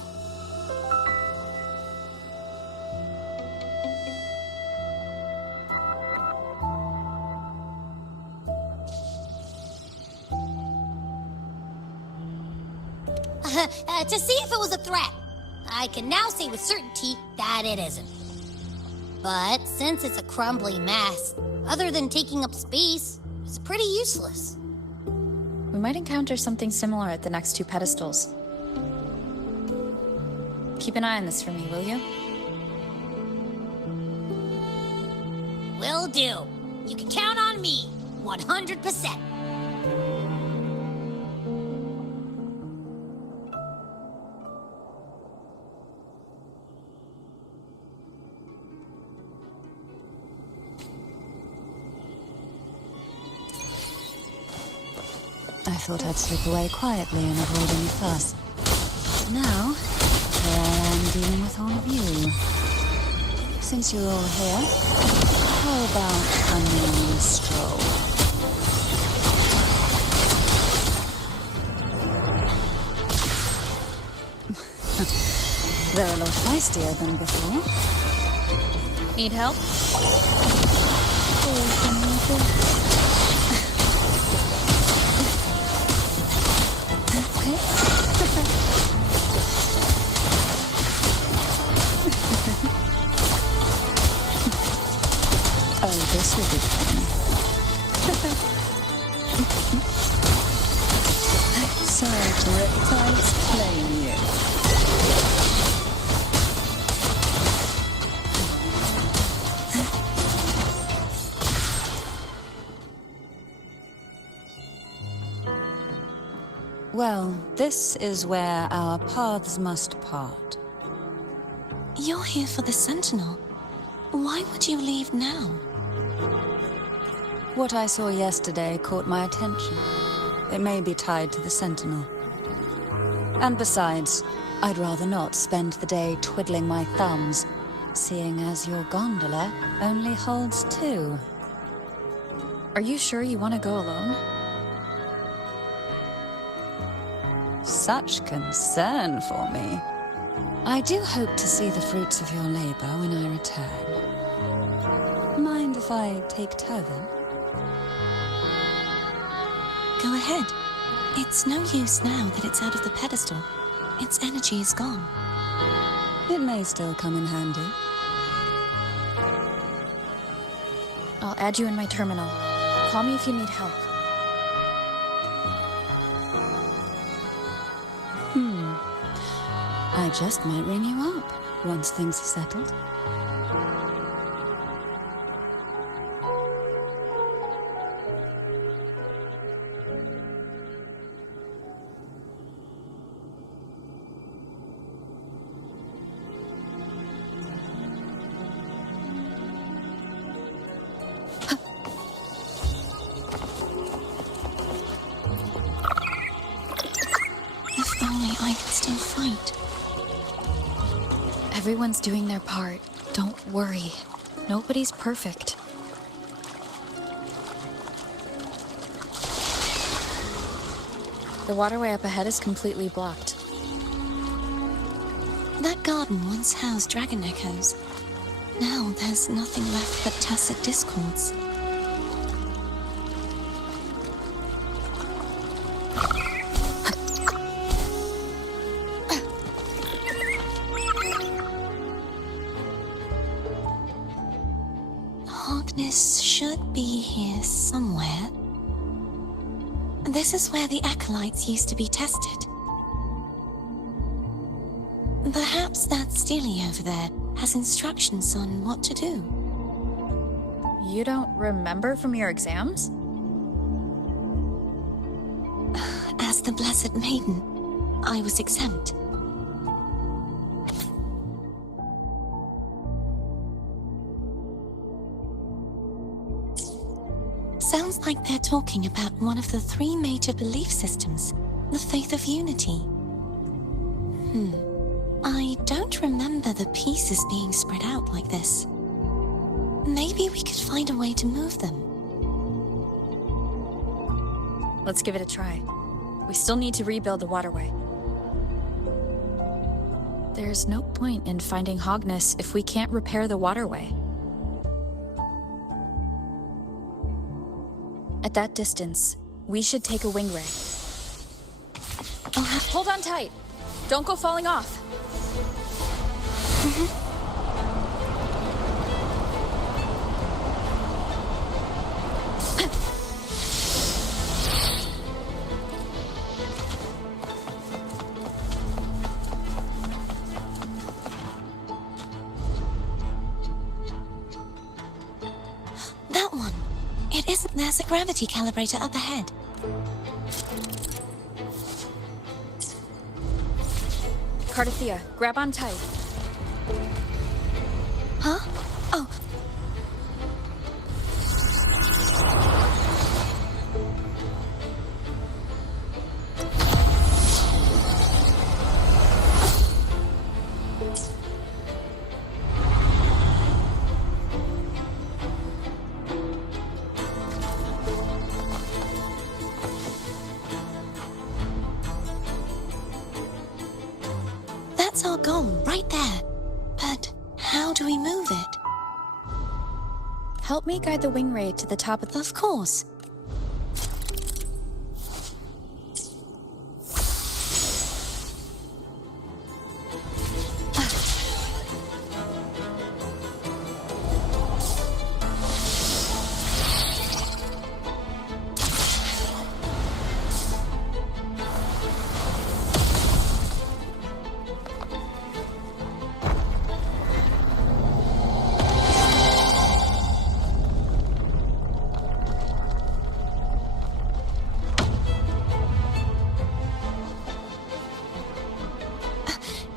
to see if it was a threat. I can now say with certainty that it isn't. But since it's a crumbly mess, other than taking up space, it's pretty useless. We might encounter something similar at the next 2 pedestals. Keep an eye on this for me, will you? Will do. You can count on me, 100%. I thought I'd slip away quietly and avoid any fuss. Now, here I am dealing with all of you. Since you're all here, how about a mini stroll? They're a lot feistier than before. Need help? Oh, this will be fun. Such reptiles playing you. Well, this is where our paths must part. You're here for the Sentinel. Why would you leave now? What I saw yesterday caught my attention. It may be tied to the Sentinel. And besides, I'd rather not spend the day twiddling my thumbs, seeing as your gondola only holds 2. Are you sure you want to go alone? Such concern for me. I do hope to see the fruits of your labor when I return. Mind if I take Turvin? Go ahead. It's no use now that it's out of the pedestal. Its energy is gone. It may still come in handy. I'll add you in my terminal. Call me if you need help. I just might ring you up once things are settled. If only I could still fight. Everyone's doing their part. Don't worry. Nobody's perfect. The waterway up ahead is completely blocked. That garden once housed dragon echoes. Now there's nothing left but tacit discords. Hogness should be here somewhere. This is where the acolytes used to be tested. Perhaps that Steely over there has instructions on what to do. You don't remember from your exams? As the Blessed Maiden, I was exempt. Sounds like they're talking about one of the 3 major belief systems, the Faith of Unity. I don't remember the pieces being spread out like this. Maybe we could find a way to move them. Let's give it a try. We still need to rebuild the waterway. There's no point in finding Hogness if we can't repair the waterway. At that distance, we should take a wing ray. I'll have Hold on tight. Don't go falling off. That one. It isn't. There's a gravity calibrator up ahead. Cardathea, grab on tight. Huh? Oh. That's our goal, right there. But how do we move it? Help me guide the wing ray to the top of the... Of course.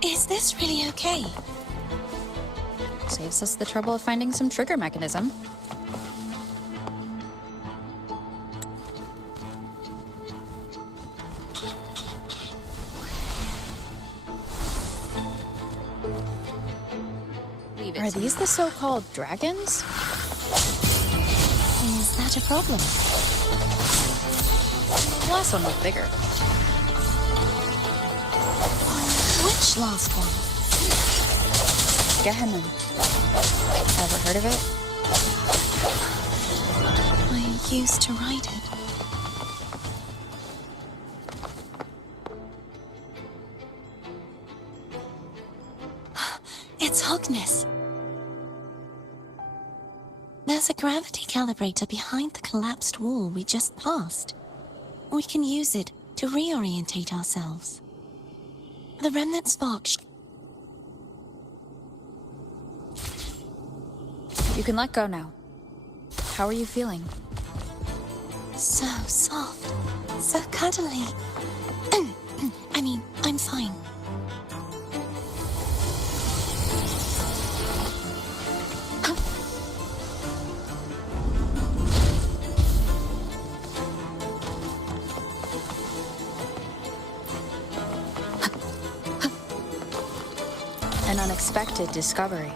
Is this really okay? Saves us the trouble of finding some trigger mechanism. Are these the so-called dragons? Is that a problem? The last one looked bigger. Which last one? Gehenna. Ever heard of it? I used to write it. It's Hogness. There's a gravity calibrator behind the collapsed wall we just passed. We can use it to reorientate ourselves. The remnant spark. You can let go now. How are you feeling? So soft. So cuddly. I mean, I'm fine. An unexpected discovery.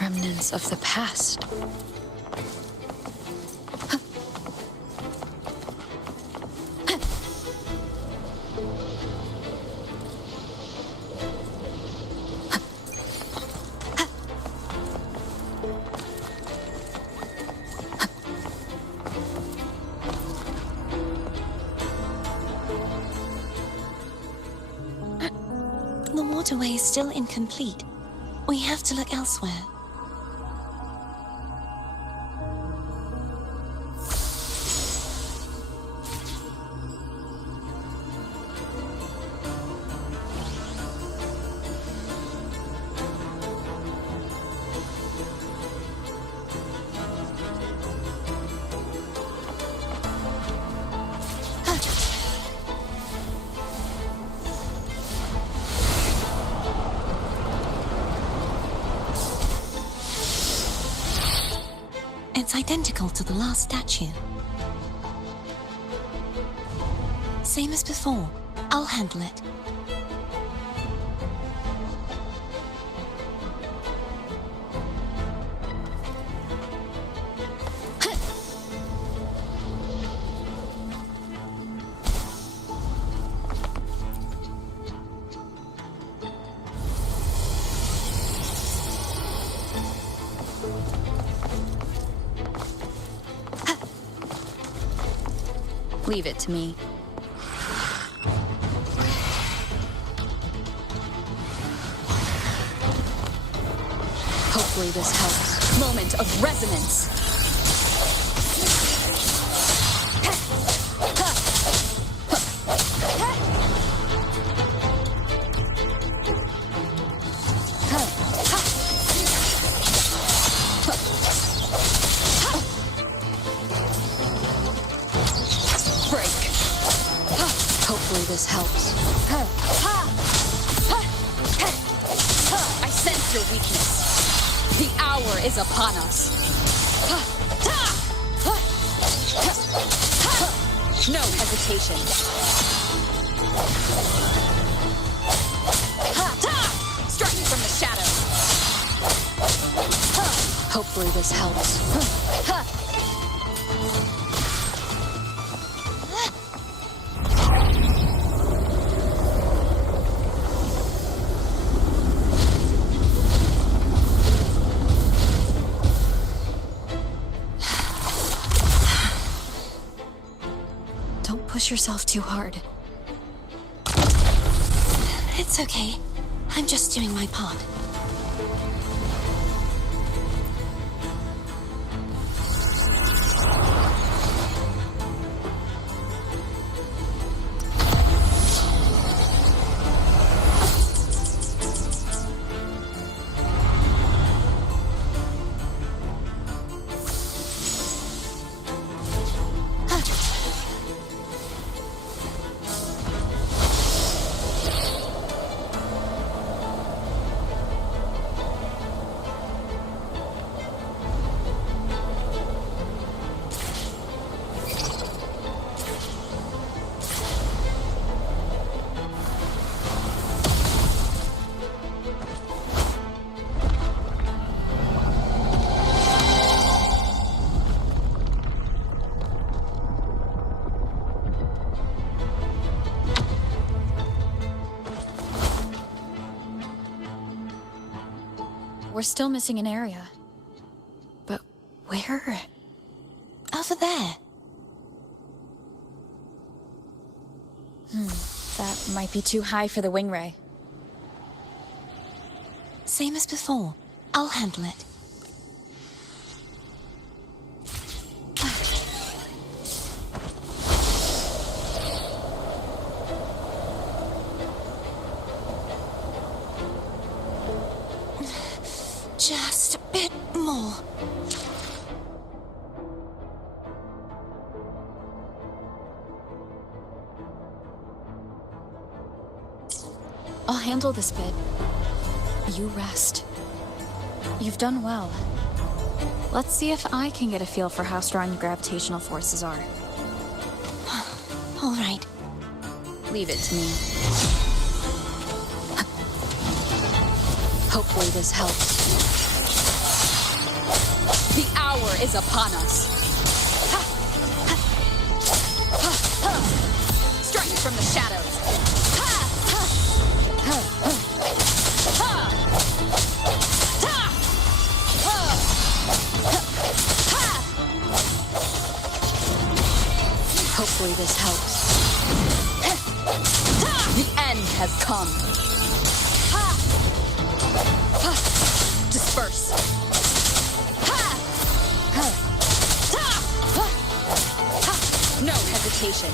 Remnants of the past. The waterway is still incomplete. We have to look elsewhere. It's identical to the last statue. Same as before. I'll handle it. Leave it to me. Hopefully this helps. Moment of resonance. Hopefully this helps. I sense your weakness. The hour is upon us. No hesitation. Striking from the shadows. Hopefully this helps. Push yourself too hard. It's okay. I'm just doing my part. We're still missing an area. But where? Over there. That might be too high for the wing ray. Same as before. I'll handle it. Just a bit more. I'll handle this bit. You rest. You've done well. Let's see if I can get a feel for how strong your gravitational forces are. All right. Leave it to me. Hopefully this helps. The hour is upon us. Striking from the shadows. Hopefully this helps. The end has come. Disperse. No hesitation.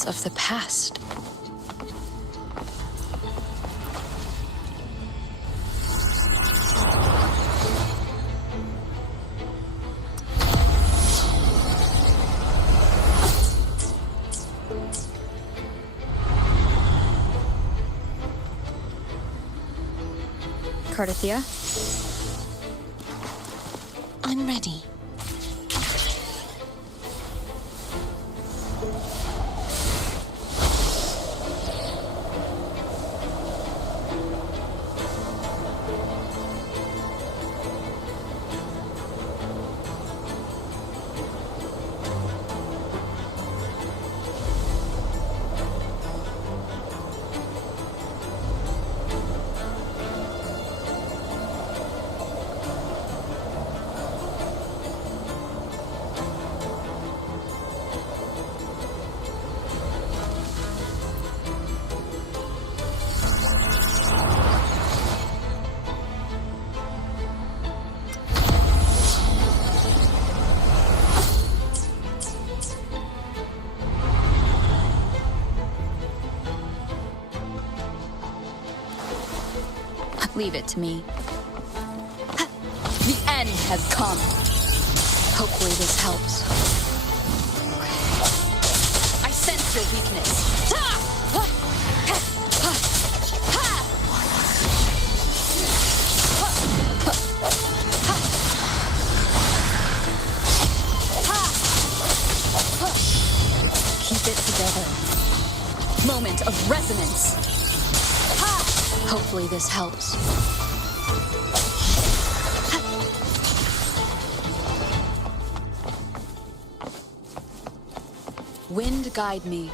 memories of the past. Cardathia? I'm ready. Leave it to me. The end has come. Hopefully this helps. I sense your weakness. Keep it together. Moment of resonance. Hopefully this helps. Wind guide me.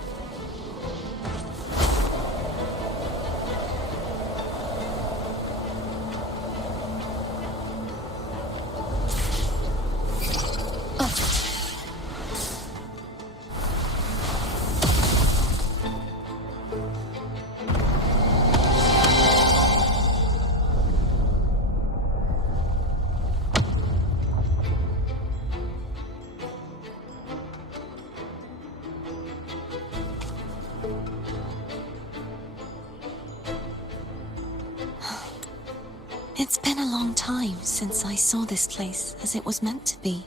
It's been a long time since I saw this place as it was meant to be.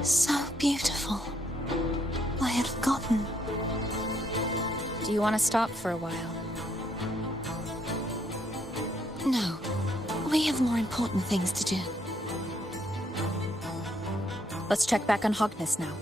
So beautiful. I had forgotten. Do you want to stop for a while? No. We have more important things to do. Let's check back on Hogness now.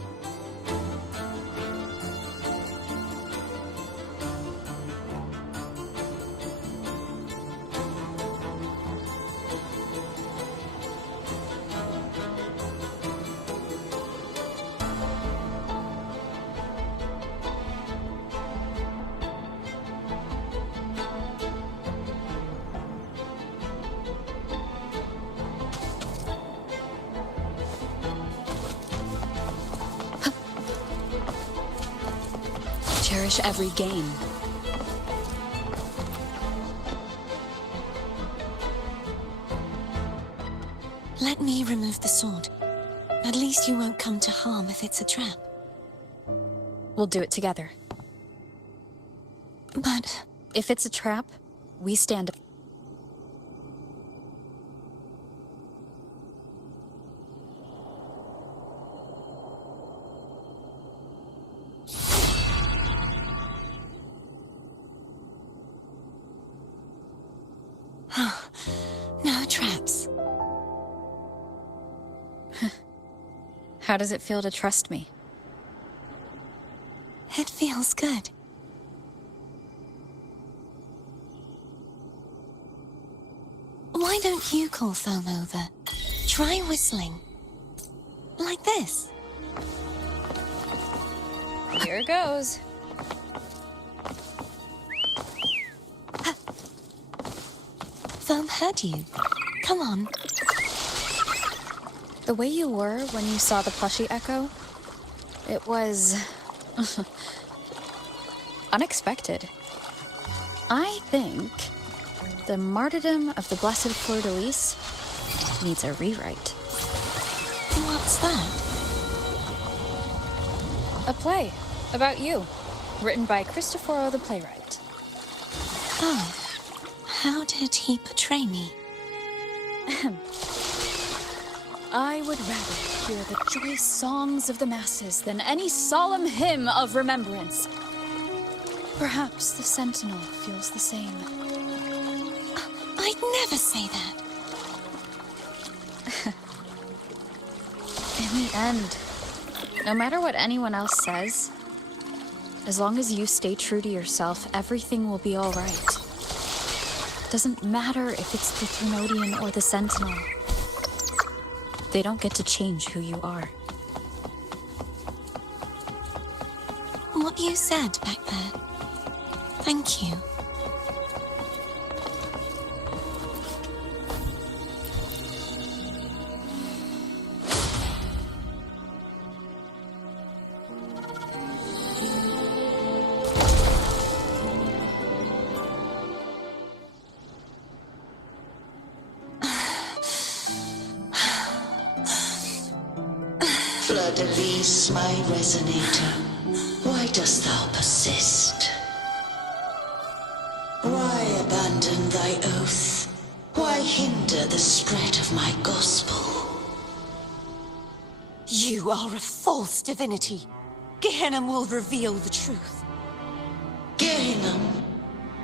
Cherish every gain. Let me remove the sword. At least you won't come to harm if it's a trap. We'll do it together. But If it's a trap, we stand. no traps. How does it feel to trust me? It feels good. Why don't you call Foam over? Try whistling. Like this. Here goes. Foam heard you. Come on. The way you were when you saw the plushie echo, it was unexpected. I think the martyrdom of the Blessed Fleur-de-Lis needs a rewrite. What's that? A play about you. written by Cristoforo the playwright. Oh, how did he portray me? I would rather hear the joyous songs of the masses than any solemn hymn of remembrance. Perhaps the Sentinel feels the same. I'd never say that. In the end, no matter what anyone else says, as long as you stay true to yourself, everything will be all right. Doesn't matter if it's the Threnodian or the Sentinel. They don't get to change who you are. What you said back there. Thank you. Fleur-de-Lis, my resonator, why dost thou persist? Why abandon thy oath? Why hinder the spread of my gospel? You are a false divinity. Gehenna will reveal the truth. Gehenna,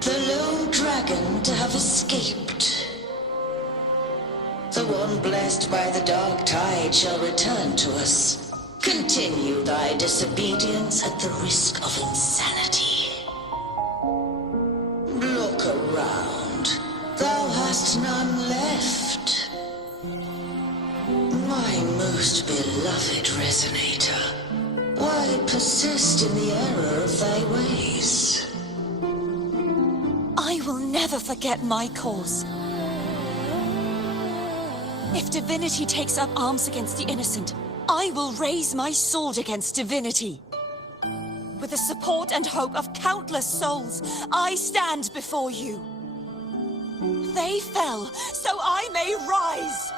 the lone dragon to have escaped. The one blessed by the dark tide shall return to us. Continue thy disobedience at the risk of insanity. Look around. Thou hast none left. My most beloved resonator, why persist in the error of thy ways? I will never forget my cause. If divinity takes up arms against the innocent, I will raise my sword against divinity. With the support and hope of countless souls, I stand before you. They fell, so I may rise!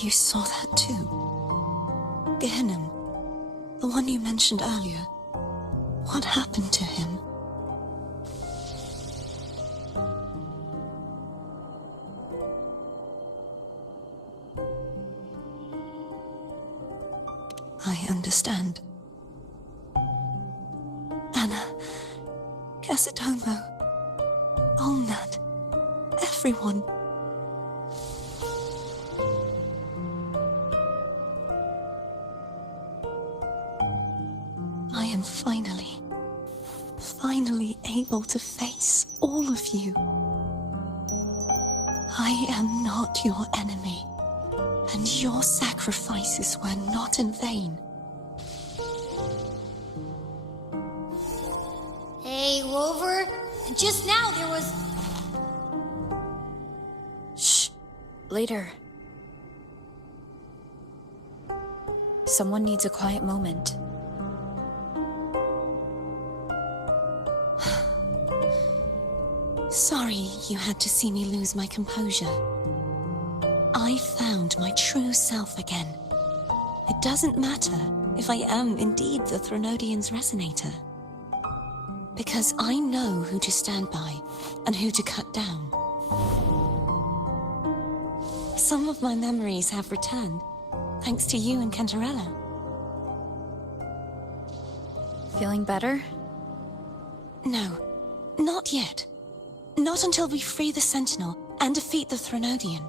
You saw that too? Gehenna, the one you mentioned earlier. What happened to him? I understand. Anna, Casitomo, Olnat, everyone. I am finally able to face all of you. I am not your enemy, and your sacrifices were not in vain. Hey, Rover, just now there was... Shh. Later. Someone needs a quiet moment. Sorry you had to see me lose my composure. I found my true self again. It doesn't matter if I am indeed the Threnodian's resonator. because I know who to stand by and who to cut down. Some of my memories have returned, thanks to you and Cantarella. Feeling better? No, not yet. Not until we free the Sentinel and defeat the Threnodian.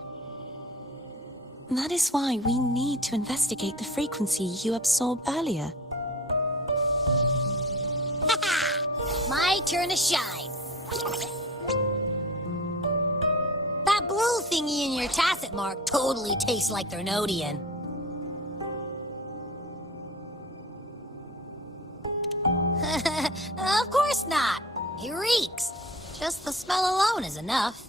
That is why we need to investigate the frequency you absorbed earlier. My turn to shine. That blue thingy in your tacit mark totally tastes like Threnodian. Of course not. It reeks. Just the smell alone is enough.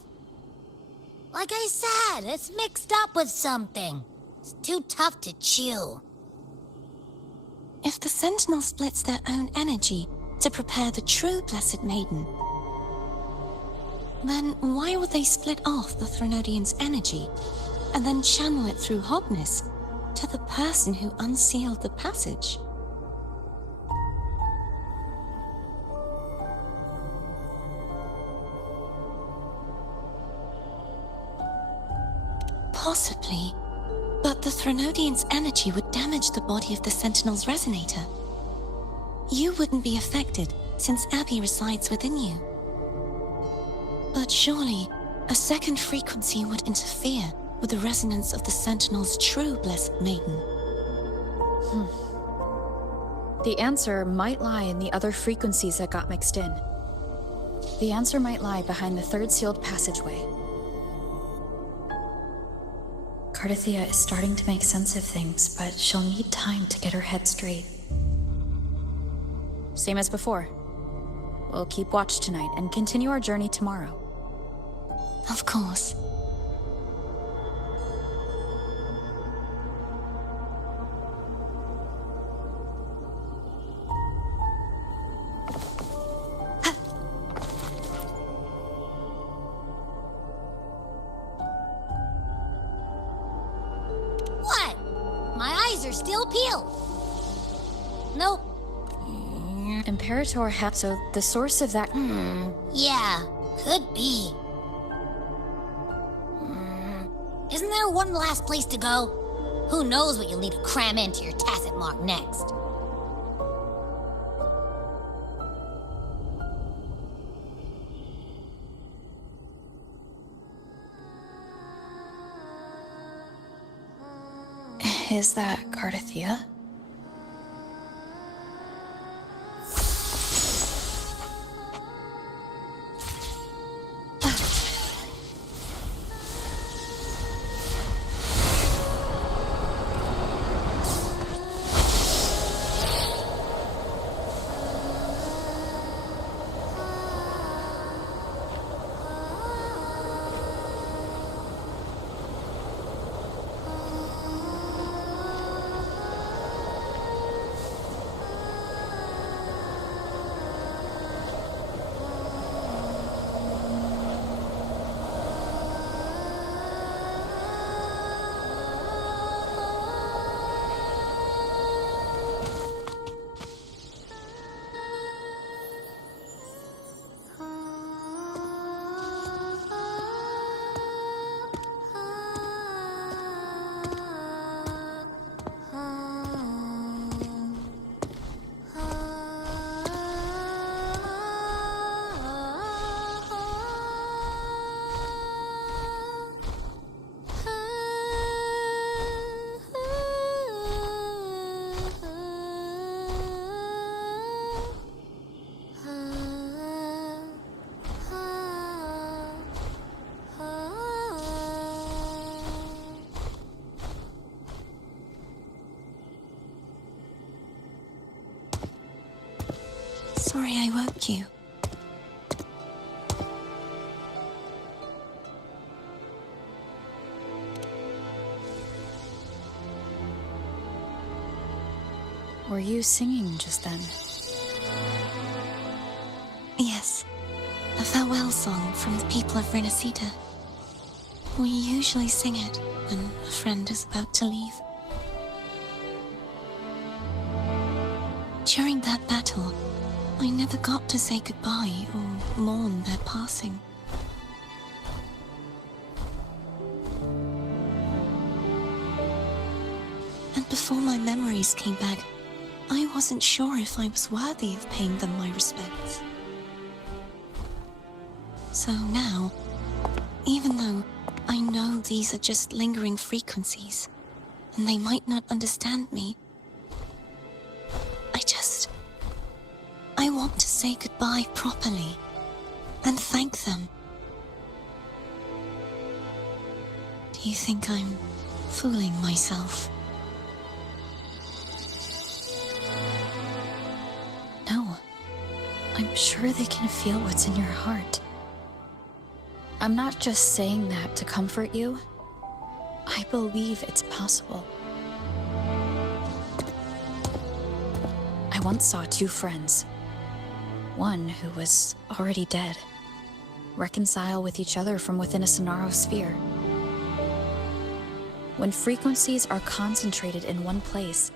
Like I said, it's mixed up with something. It's too tough to chew. If the Sentinel splits their own energy to prepare the true Blessed Maiden, then why would they split off the Threnodian's energy and then channel it through Hognis to the person who unsealed the passage? Possibly, but the Threnodian's energy would damage the body of the Sentinel's resonator. You wouldn't be affected, since Abby resides within you. But surely, a second frequency would interfere with the resonance of the Sentinel's true Blessed Maiden. The answer might lie in the other frequencies that got mixed in. The answer might lie behind the third sealed passageway. Cardathia is starting to make sense of things, but she'll need time to get her head straight. Same as before. We'll keep watch tonight and continue our journey tomorrow. Of course. What? My eyes are still peeled. Nope. Imperator so the source of that... Yeah, could be. Isn't there one last place to go? Who knows what you'll need to cram into your tacit mark next? Is that Cardathia? Sorry I woke you. Were you singing just then? Yes, a farewell song from the people of Renacita. We usually sing it when a friend is about to leave. During that battle, I never got to say goodbye or mourn their passing. And before my memories came back, I wasn't sure if I was worthy of paying them my respects. So now, even though I know these are just lingering frequencies, and they might not understand me, I want to say goodbye properly, and thank them. Do you think I'm fooling myself? No. I'm sure they can feel what's in your heart. I'm not just saying that to comfort you. I believe it's possible. I once saw two friends. One who was already dead. Reconcile with each other from within a Sonaro sphere. When frequencies are concentrated in one place,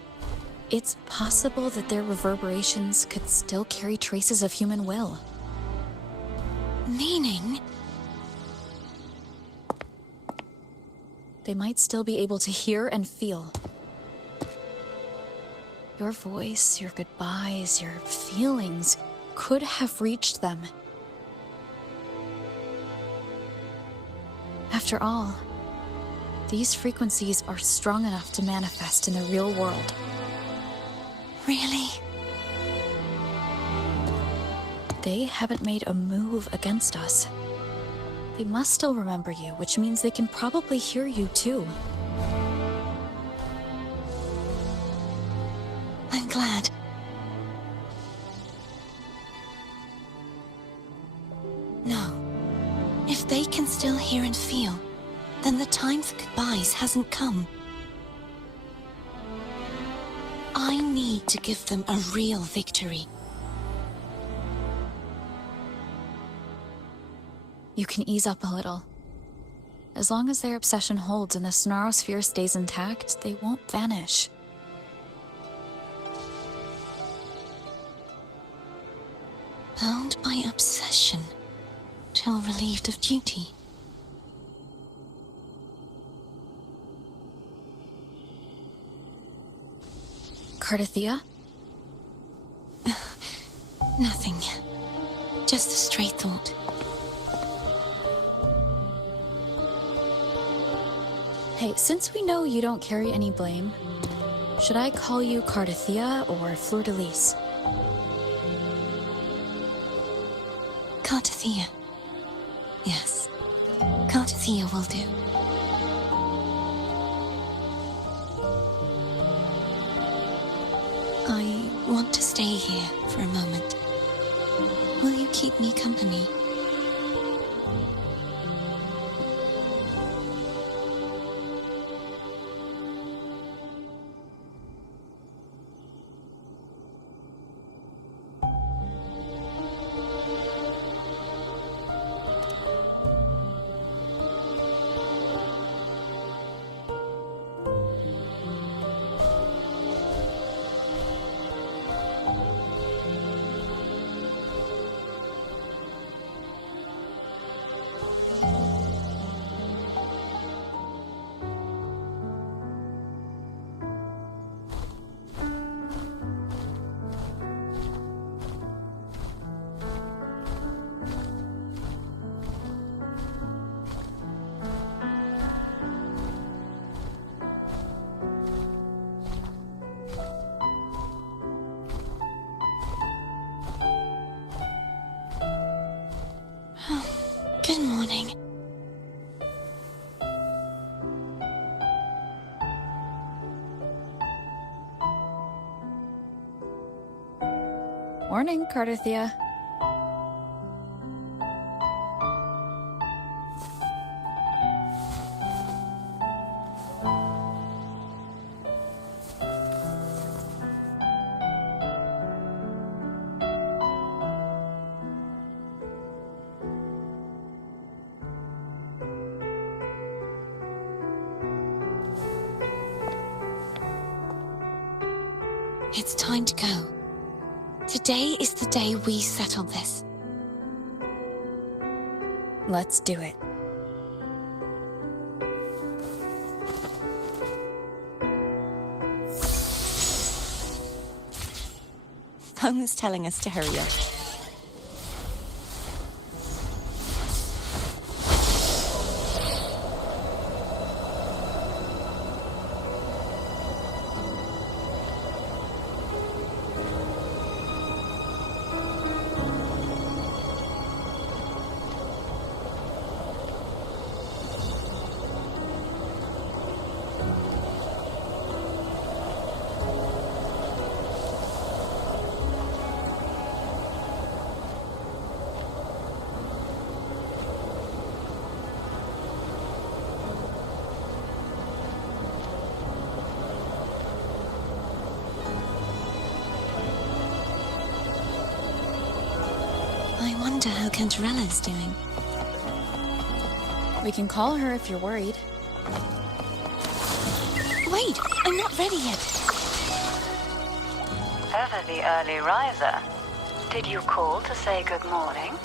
it's possible that their reverberations could still carry traces of human will. Meaning? They might still be able to hear and feel. Your voice, your goodbyes, your feelings could have reached them. After all, these frequencies are strong enough to manifest in the real world. Really? They haven't made a move against us. They must still remember you, which means they can probably hear you too. I'm glad. No. If they can still hear and feel, then the time for goodbyes hasn't come. I need to give them a real victory. You can ease up a little. As long as their obsession holds and the Sonaro sphere stays intact, they won't vanish. Bound by obsession, till relieved of duty. Cardathia? Nothing. Just a stray thought. Hey, since we know you don't carry any blame, should I call you Cardathia or Fleur-de-Lis? Cardathia. Yes. Cardathia will do. I want to stay here for a moment. Will you keep me company? Good morning. Morning, Cardathia. It's time to go. Today is the day we settle this. Let's do it. Phone's telling us to hurry up. I wonder how Cantarella's doing. We can call her if you're worried. Wait, I'm not ready yet. Ever the early riser. Did you call to say good morning?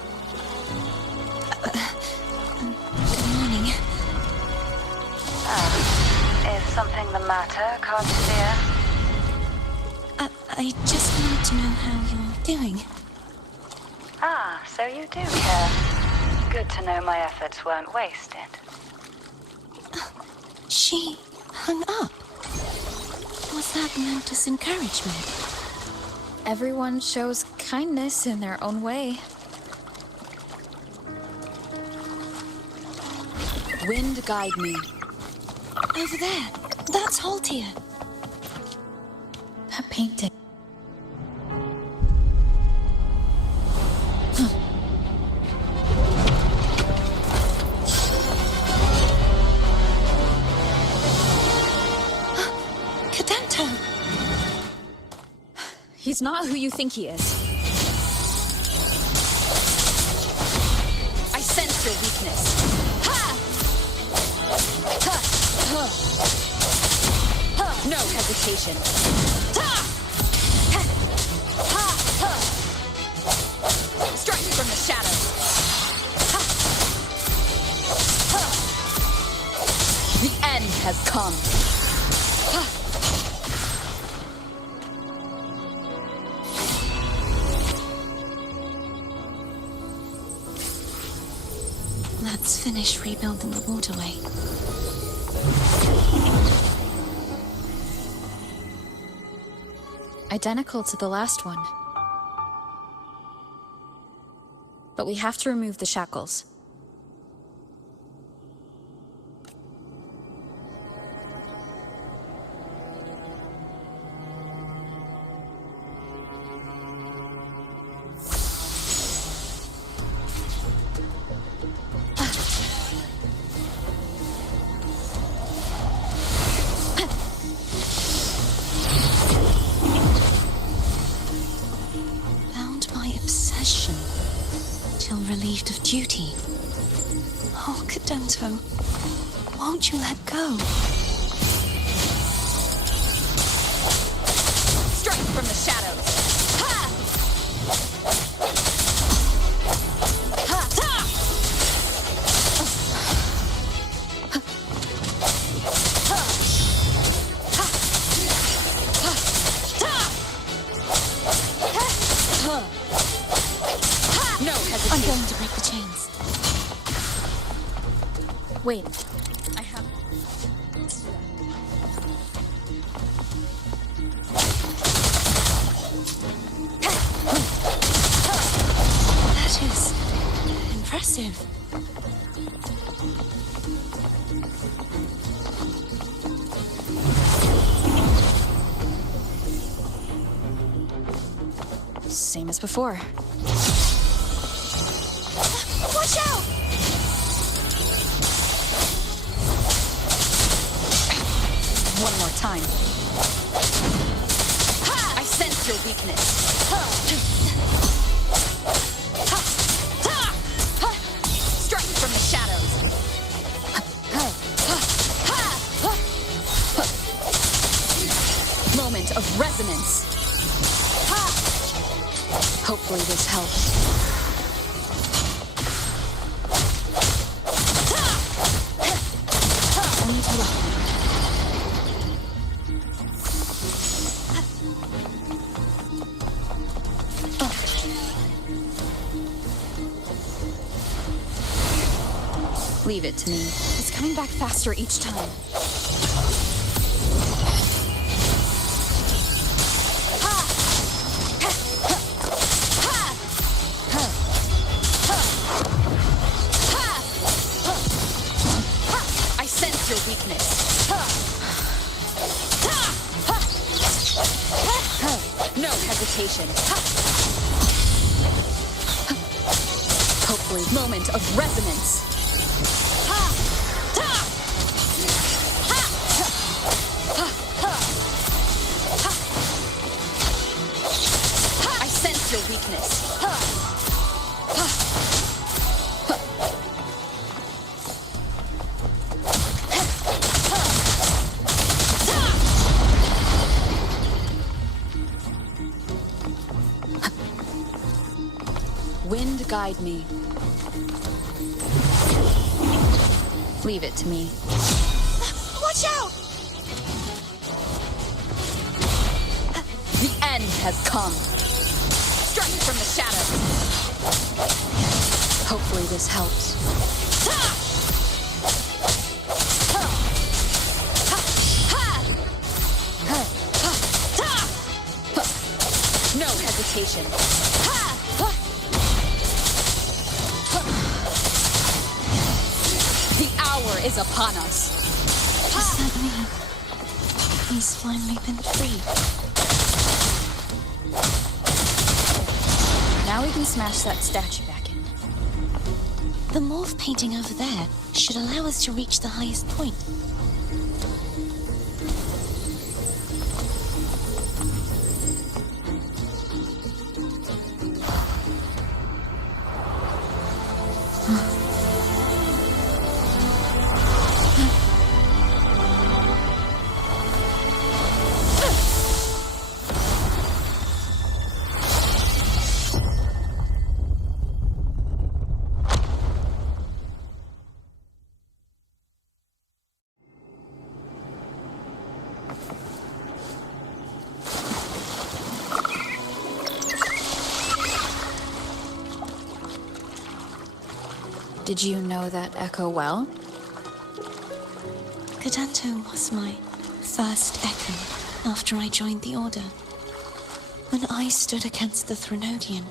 Good morning. Is something the matter, can't you dear? I just wanted to know how you're doing. Ah, so you do care. Good to know my efforts weren't wasted. She hung up. Was that meant as encouragement? Everyone shows kindness in their own way. Wind guide me. Over there. That's Haltia. That painting. Cadento! He's not who you think he is. I sense your weakness. Ha! Ha! Ha! Ha! No hesitation. Ha! Ha! Ha! Ha! Strike from the shadows. Ha! Ha! The end has come. Ha! Let's finish rebuilding the waterway. Identical to the last one. But we have to remove the shackles. Bound by obsession, till relieved of duty. Oh, Cadento, won't you let go? Strike from the shadows. Ha! Ha! Ha! No I'm hesitation. going to break the chains. Wait, I have. That is impressive. same as before. Watch out! One more time. Ha! I sense your weakness. Ha! Ha! Ha! Ha! Strike from the shadows. Ha! Ha! Ha! Ha! Moment of resonance. Ha! Hopefully this helps. Only to luck. Leave it to me. It's coming back faster each time. I sense your weakness. No hesitation. Hopefully, moment of resonance. I sense your weakness. Wind guide me. Leave it to me. Watch out! The end has come. Strike from the shadows. Hopefully this helps. No hesitation. The hour is upon us. Does that mean he's finally been freed? Now we can smash that statue back in. The morph painting over there should allow us to reach the highest point. Did you know that echo well? Cadanto was my first echo after I joined the Order. When I stood against the Threnodian,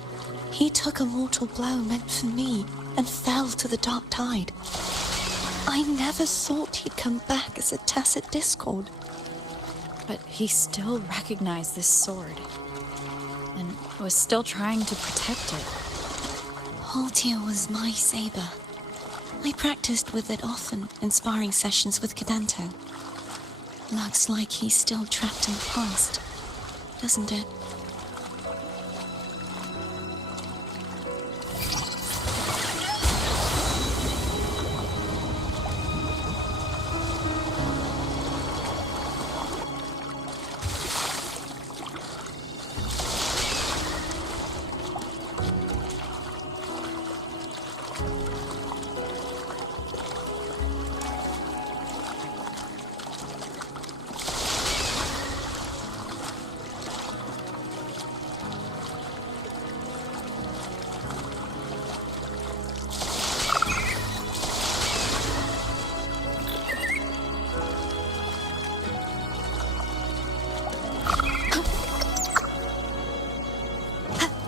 he took a mortal blow meant for me and fell to the dark tide. I never thought he'd come back as a tacit discord. But he still recognized this sword. And was still trying to protect it. Haltia was my saber. I practiced with it often in sparring sessions with Cadanto. Looks like he's still trapped in the past, doesn't it?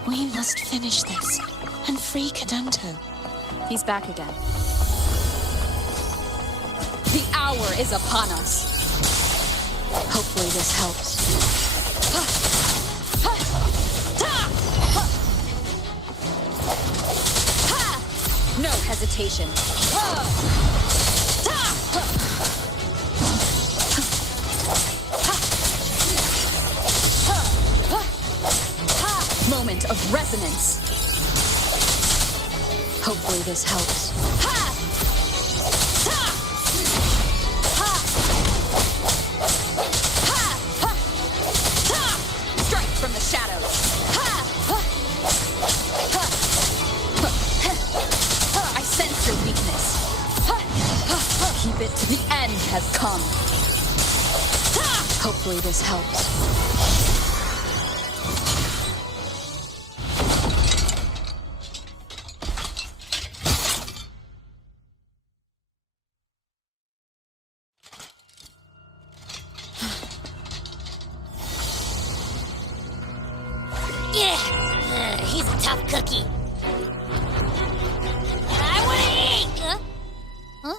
We must finish this and free Cadanto. He's back again. The hour is upon us. Hopefully this helps. No hesitation. Moment of resonance. Hopefully this helps. Strike from the shadows. end has come. Hopefully this helps. Yeah, he's a tough cookie. I want to eat! Huh?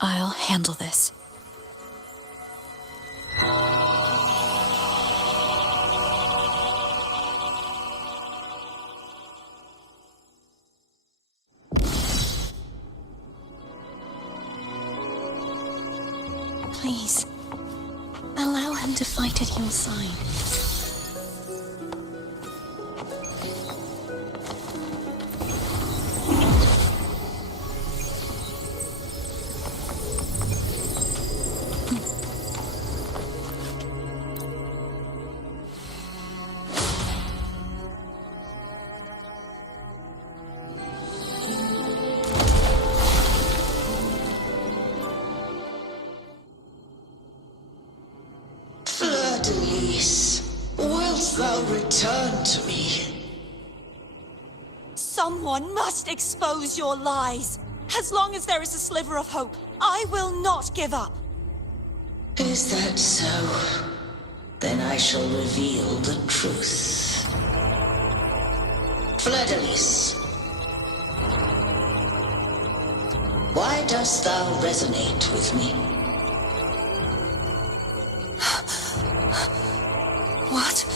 I'll handle this. Please, allow him to fight at your side. Wilt thou return to me? Someone must expose your lies. As long as there is a sliver of hope, I will not give up. Is that so? Then I shall reveal the truth. Fleur-de-Lis, why dost thou resonate with me? What?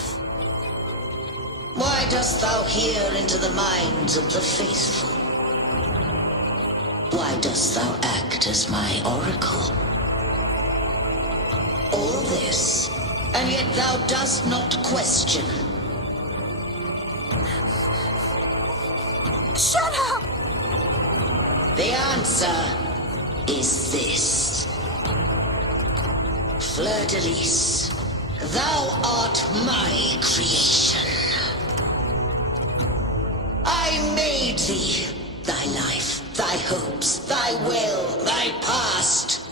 Why dost thou hear into the minds of the faithful? Why dost thou act as my oracle? All this, and yet thou dost not question. Shut up! The answer is this. Fleur-de-Lis, thou art my creation. I made thee, thy life, thy hopes, thy will, thy past.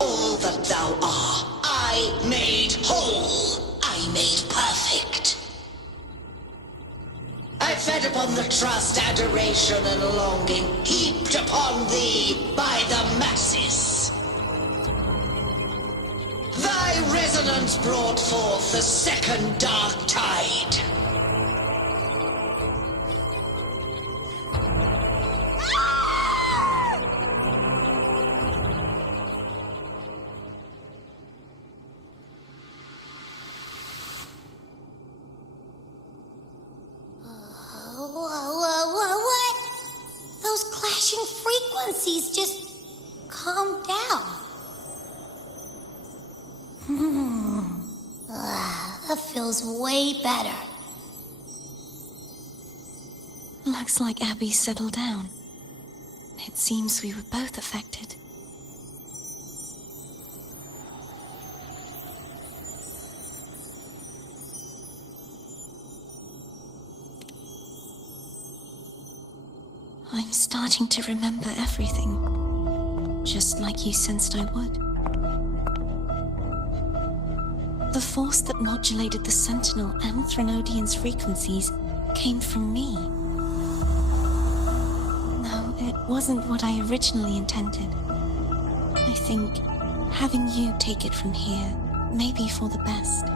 All that thou art, I made whole, I made perfect. I fed upon the trust, adoration, and longing heaped upon thee by the masses. Thy resonance brought forth the second dark tide. What? Those clashing frequencies just calm down. That feels way better. Looks like Abby settled down. It seems we were both affected. I'm starting to remember everything, just like you sensed I would. The force that modulated the Sentinel and Threnodian's frequencies came from me. No, it wasn't what I originally intended. I think having you take it from here may be for the best.